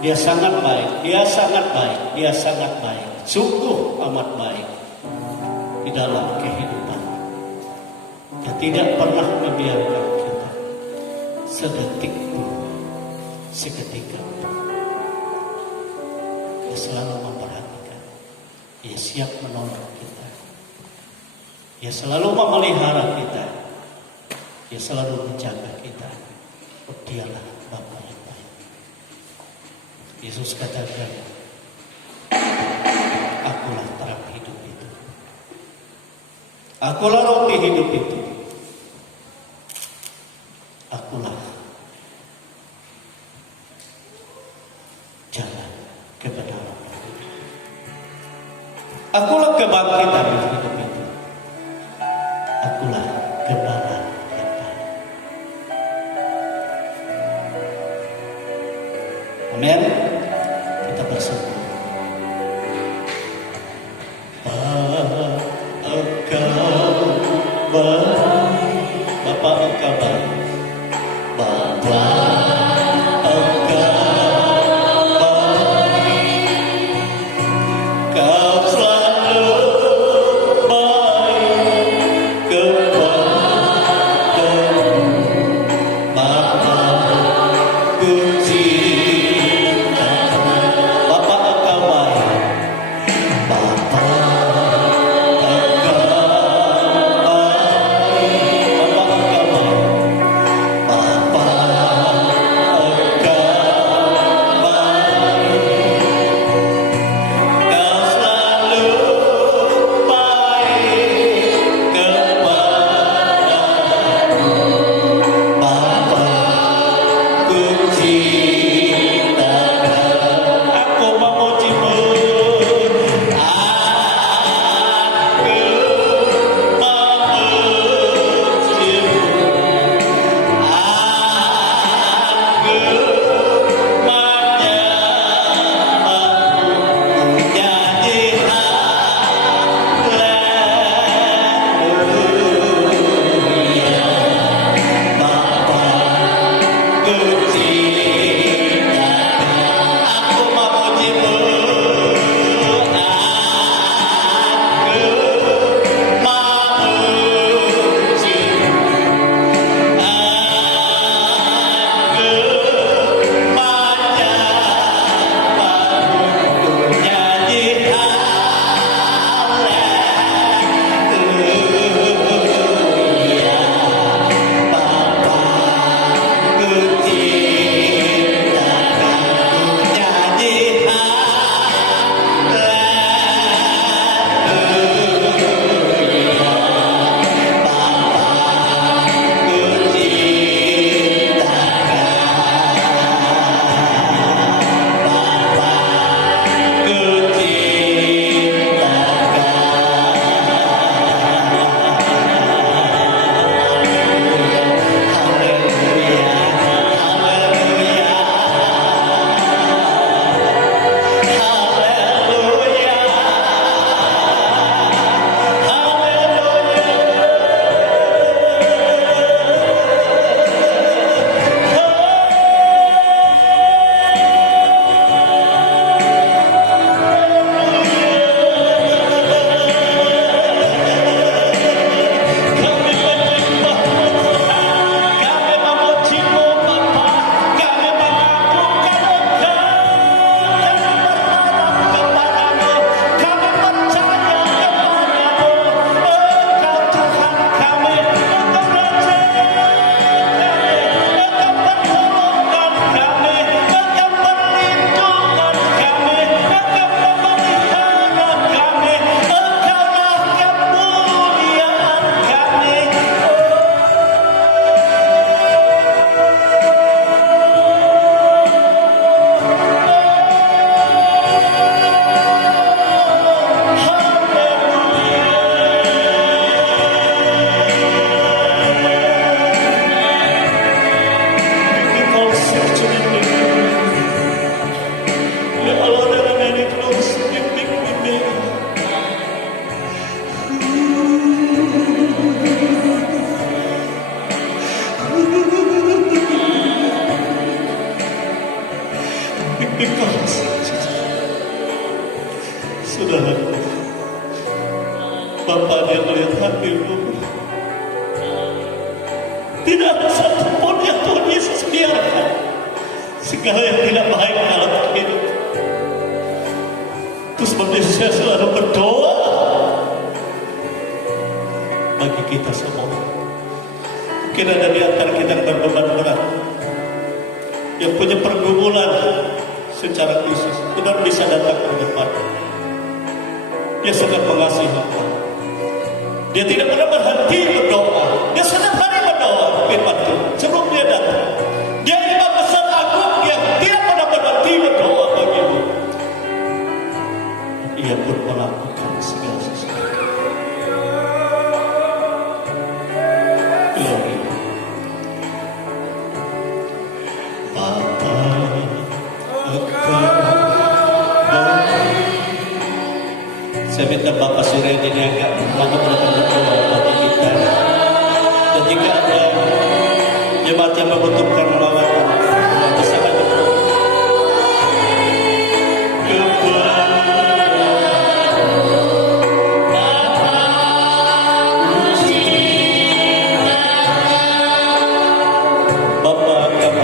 Dia sangat baik, dia sangat baik, dia sangat baik. Sungguh amat baik di dalam kehidupan. Dia tidak pernah membiarkan kita sedetik pun, seketika pun. Dia selalu memperhatikan. Dia siap menolong kita. Dia selalu memelihara kita. Dia selalu menjaga kita. Dialah Bapa yang baik. Yesus katakan, akulah terang hidup itu. Akulah roti hidup itu. Akulah jalan kebenaran. Akulah kebangkitan hidup itu. Akulah gembala yang baik. Amin. Kita bersyukur. Bapa engkau baik. Bapa engkau baik. Kau selalu baik kepadaku. Bapa ku cinta. Bapa engkau baik. Bapa engkau baik. hatimu. Tidak ada satupun yang Tuhan Yesus biarkan segala yang tidak baik dalam hidup. Terus sebabnya saya selalu berdoa bagi kita semua. Mungkin ada di antara kita yang berbeban berat, yang punya pergumulan secara khusus, benar bisa datang ke depan. Dia sangat mengasihi hamba. Dia tidak pernah berhenti berdoa. Dia setiap hari berdoa firman Tuhan sebelum dia datang. Dia imam besar agung yang tidak pernah berhenti berdoa bagimu. Ia pun melakukan segala sesuatu. Glory. Bapa, saya minta Bapak Surya ini agak lama berdoa bagi kita. Dan jika ada jemaat yang membutuhkan lawatan, kita sangat berdoa. Bapak kami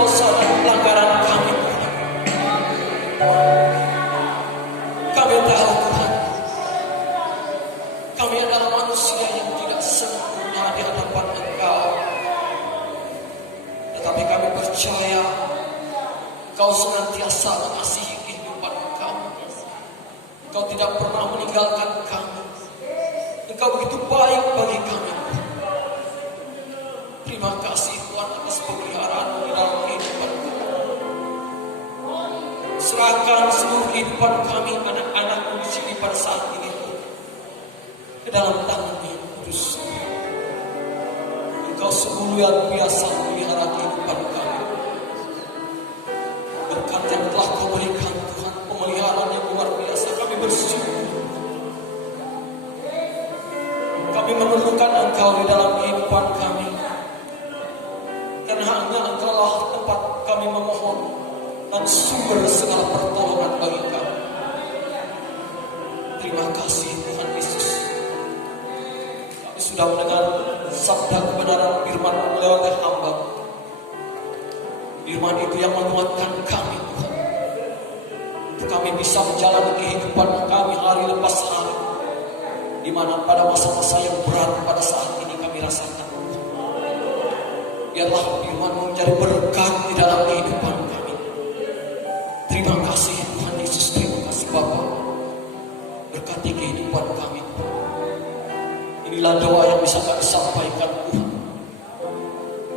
dosa dan pelanggaran kami, Tuhan. Kami tahu, Tuhan, kami adalah manusia yang tidak sempurna di hadapan Engkau. Tetapi kami percaya Engkau senantiasa mengasihi kehidupan kami. Engkau tidak pernah meninggalkan kami. Engkau begitu baik bagi kami. Terima kasih Tuhan atas pemeliharaan di dalam kehidupan kami. Serahkan seluruh kehidupan kami, anak-anakmu di sini pada saat ini, ke dalam tangan yang kudus. Engkau sungguh luar biasa memelihara kehidupan kami. Berkat yang telah Kau berikan, Tuhan, pemeliharaan yang luar biasa, kami bersyukur. Kami memerlukan Engkau di dalam kehidupan kami. Karena hanya Engkau lah tempat kami memohon dan sumber segala pertolongan bagi kami. Terima kasih Tuhan Yesus. Kami sudah mendengar sabda kebenaran firman melewati hamba. Firman itu yang menguatkan kami, Tuhan, untuk kami bisa menjalani kehidupan kami hari lepas hari, di mana pada masa-masa yang berat pada saat ini kami rasakan. Biarlah firman menjadi berkat di dalam kehidupan kami. Terima kasih Tuhan Yesus, terima kasih Bapa. Berkati kehidupan kami. Inilah doa yang bisa kami sampaikan, Tuhan,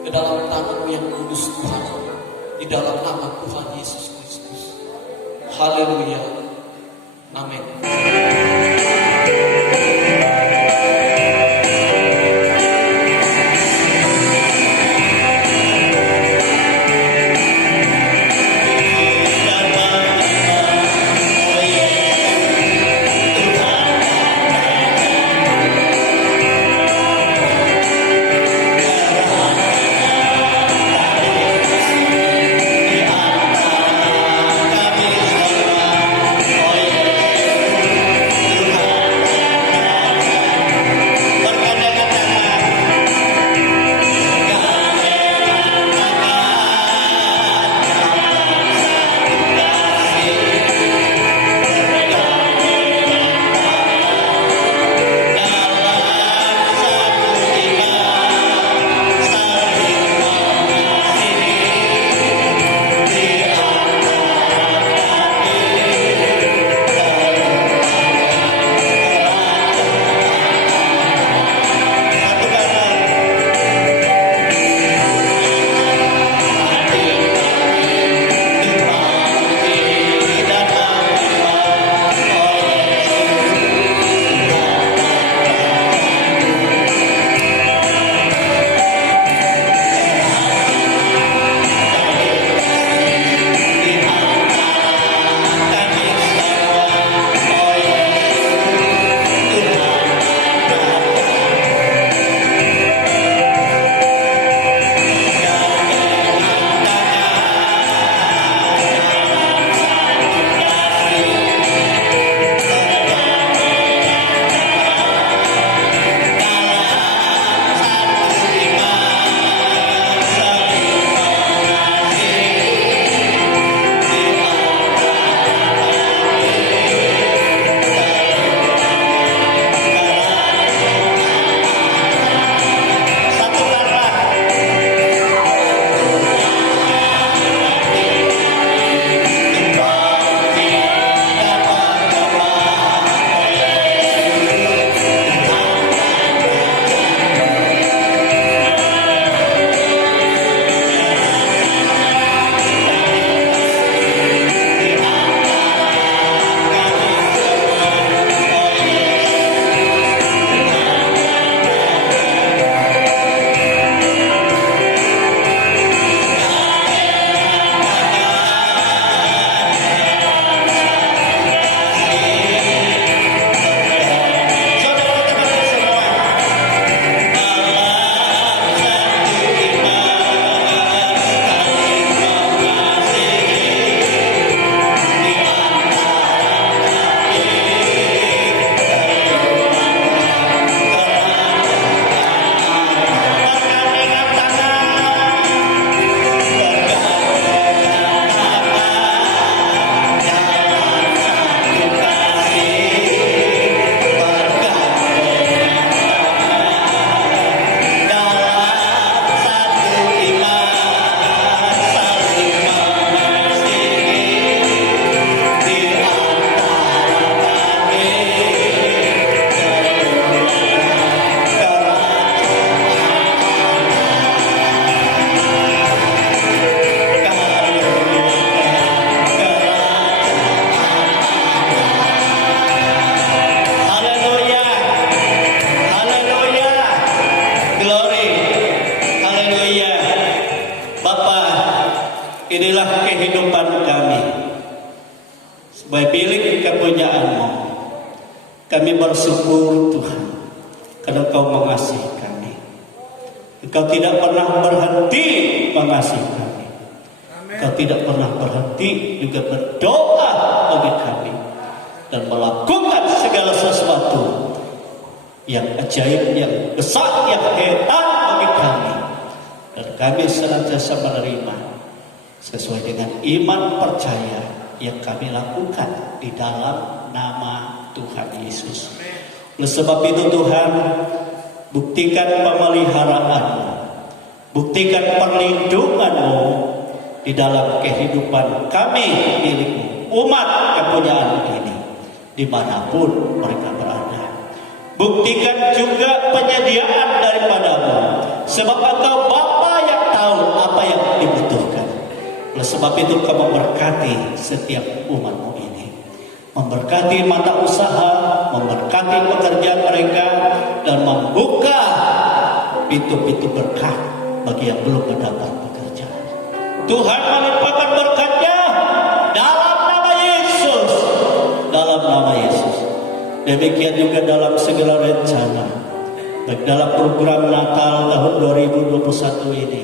ke dalam tangan-Mu yang kudus, Tuhan, di dalam nama Tuhan Yesus Kristus. Haleluya. Amin. Bapa, inilah kehidupan kami. Sebagai milik kepunyaan-Mu, kami bersyukur Tuhan, karena Engkau mengasihi kami. Engkau tidak pernah berhenti mengasihi kami. Engkau tidak pernah berhenti juga berdoa bagi kami dan melakukan segala sesuatu yang ajaib, yang besar, yang hebat bagi kami. Dan kami senantiasa menerima sesuai dengan iman percaya yang kami lakukan di dalam nama Tuhan Yesus. Oleh sebab itu Tuhan, buktikan pemeliharaan-Mu, buktikan perlindungan-Mu di dalam kehidupan kami milik-Mu, umat kepunyaan ini, dimanapun mereka berada. Buktikan juga penyediaan daripada-Mu, sebab Engkau Bapa yang tahu apa yang dibutuhkan. Oleh sebab itu Kau memberkati setiap umat-Mu ini, memberkati mata usaha, memberkati pekerjaan mereka, dan membuka pintu-pintu berkat bagi yang belum mendapat pekerjaan. Tuhan melimpahkan berkat-Nya dalam nama Yesus, dalam nama Yesus. Demikian juga dalam segala rencana, baik dalam program Natal tahun 2021 ini,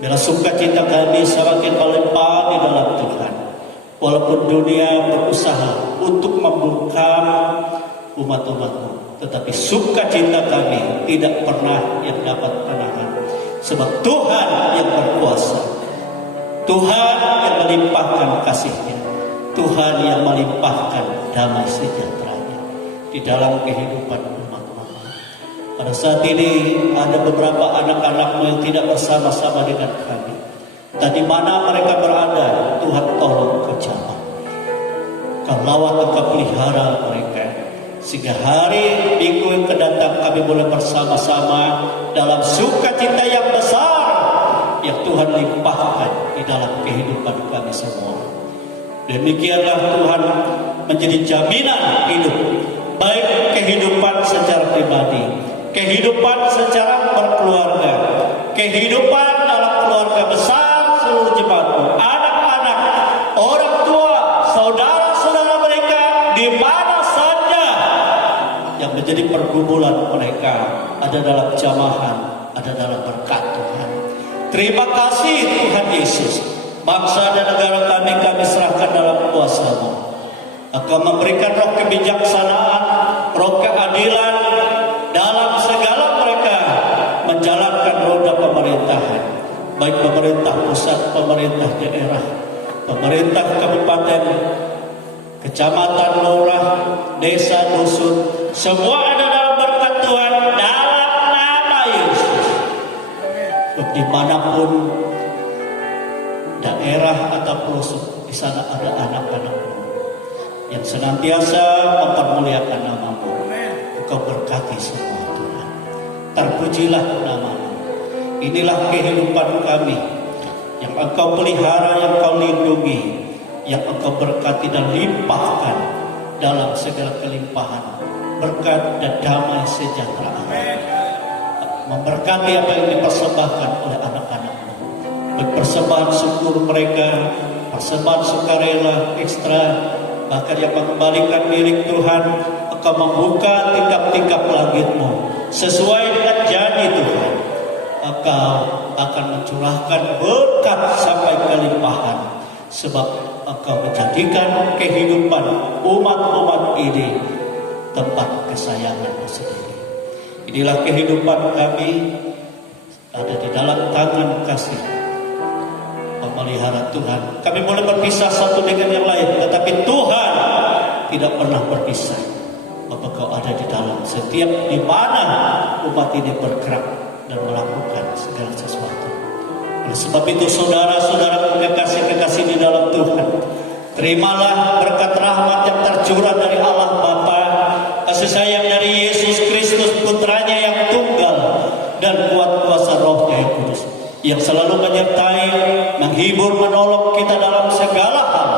bila sukacita kami semakin melimpah di dalam Tuhan. Walaupun dunia berusaha untuk membungkam umat-umat-Mu, tetapi sukacita kami tidak pernah yang dapat menahan. Sebab Tuhan yang berkuasa, Tuhan yang melimpahkan kasih-Nya, Tuhan yang melimpahkan damai sejahtera-Nya di dalam kehidupan umat-Mu. Pada saat ini ada beberapa anak-anak-Mu yang tidak bersama-sama dengan kami. Tadi mana mereka berada, Tuhan tolong Kau jamah. Kau lawan, Kau pelihara mereka, sehingga hari Minggu yang kedatang kami boleh bersama-sama dalam sukacita yang besar yang Tuhan limpahkan di dalam kehidupan kami semua. Demikianlah Tuhan menjadi jaminan hidup, baik kehidupan secara pribadi, kehidupan secara berkeluarga, kehidupan dalam keluarga besar seluruh jemaat-Mu, anak-anak, orang tua, saudara-saudara mereka di mana saja yang menjadi pergumulan mereka, ada dalam jamahan, ada dalam berkat Tuhan. Terima kasih Tuhan Yesus. Bangsa dan negara kami serahkan dalam kuasa-Mu. Engkau memberikan roh kebijaksanaan, roh keadilan dalam segala mereka menjalankan roda pemerintahan, baik pemerintah pusat, pemerintah daerah, pemerintah kabupaten, kecamatan, lurah, desa, dusun, semua ada dalam berkat Tuhan dalam nama Yesus. Dimanapun daerah atau pelosok, di sana ada anak-anak-Mu yang senantiasa mempermuliakan nama-Mu. Engkau berkati semua Tuhan. Terpujilah nama-Mu. Inilah kehidupan kami yang Engkau pelihara, yang Engkau lindungi, yang Engkau berkati dan limpahkan dalam segala kelimpahan berkat dan damai sejahtera. Memberkati apa yang dipersembahkan oleh anak-anak-Mu, persembahan syukur mereka, persembahan sukarela ekstra, bahkan yang mengembalikan milik Tuhan. Engkau membuka tingkap-tingkap langit-Mu sesuai dengan janji Tuhan. Engkau akan mencurahkan berkat sampai kelimpahan, sebab Engkau menjadikan kehidupan umat-umat ini tempat kesayangan-Mu sendiri. Inilah kehidupan kami, ada di dalam tangan kasih pemelihara Tuhan. Kami boleh berpisah satu dengan yang lain, tetapi Tuhan tidak pernah berpisah. Bapak Kau ada di dalam setiap di mana umat ini bergerak dan melakukan segala sesuatu. Oleh sebab itu saudara-saudara kekasih-kekasih di dalam Tuhan, terimalah berkat rahmat yang tercurah dari Allah Bapa, kasih sayang dari Yesus Kristus Putranya yang tunggal, dan kuat kuasa Roh-Nya yang kudus, yang selalu menyertai, menghibur, menolong kita dalam segala hal,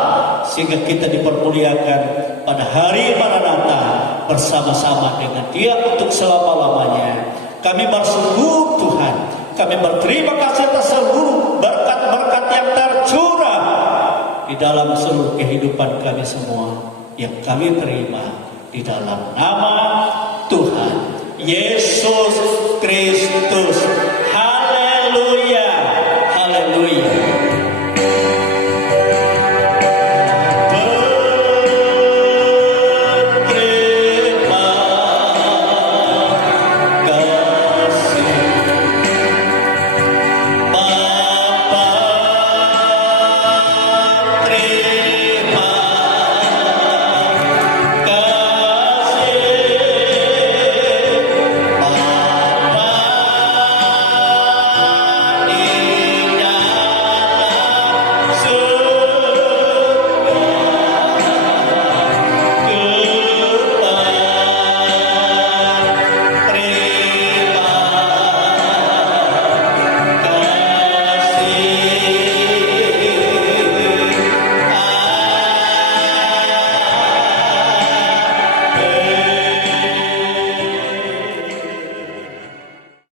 sehingga kita dipermuliakan pada hari Maranatha bersama-sama dengan Dia untuk selama-lamanya. Kami bersyukur Tuhan, kami berterima kasih atas seluruh berkat di dalam seluruh kehidupan kami semua yang kami terima di dalam nama Tuhan Yesus Kristus.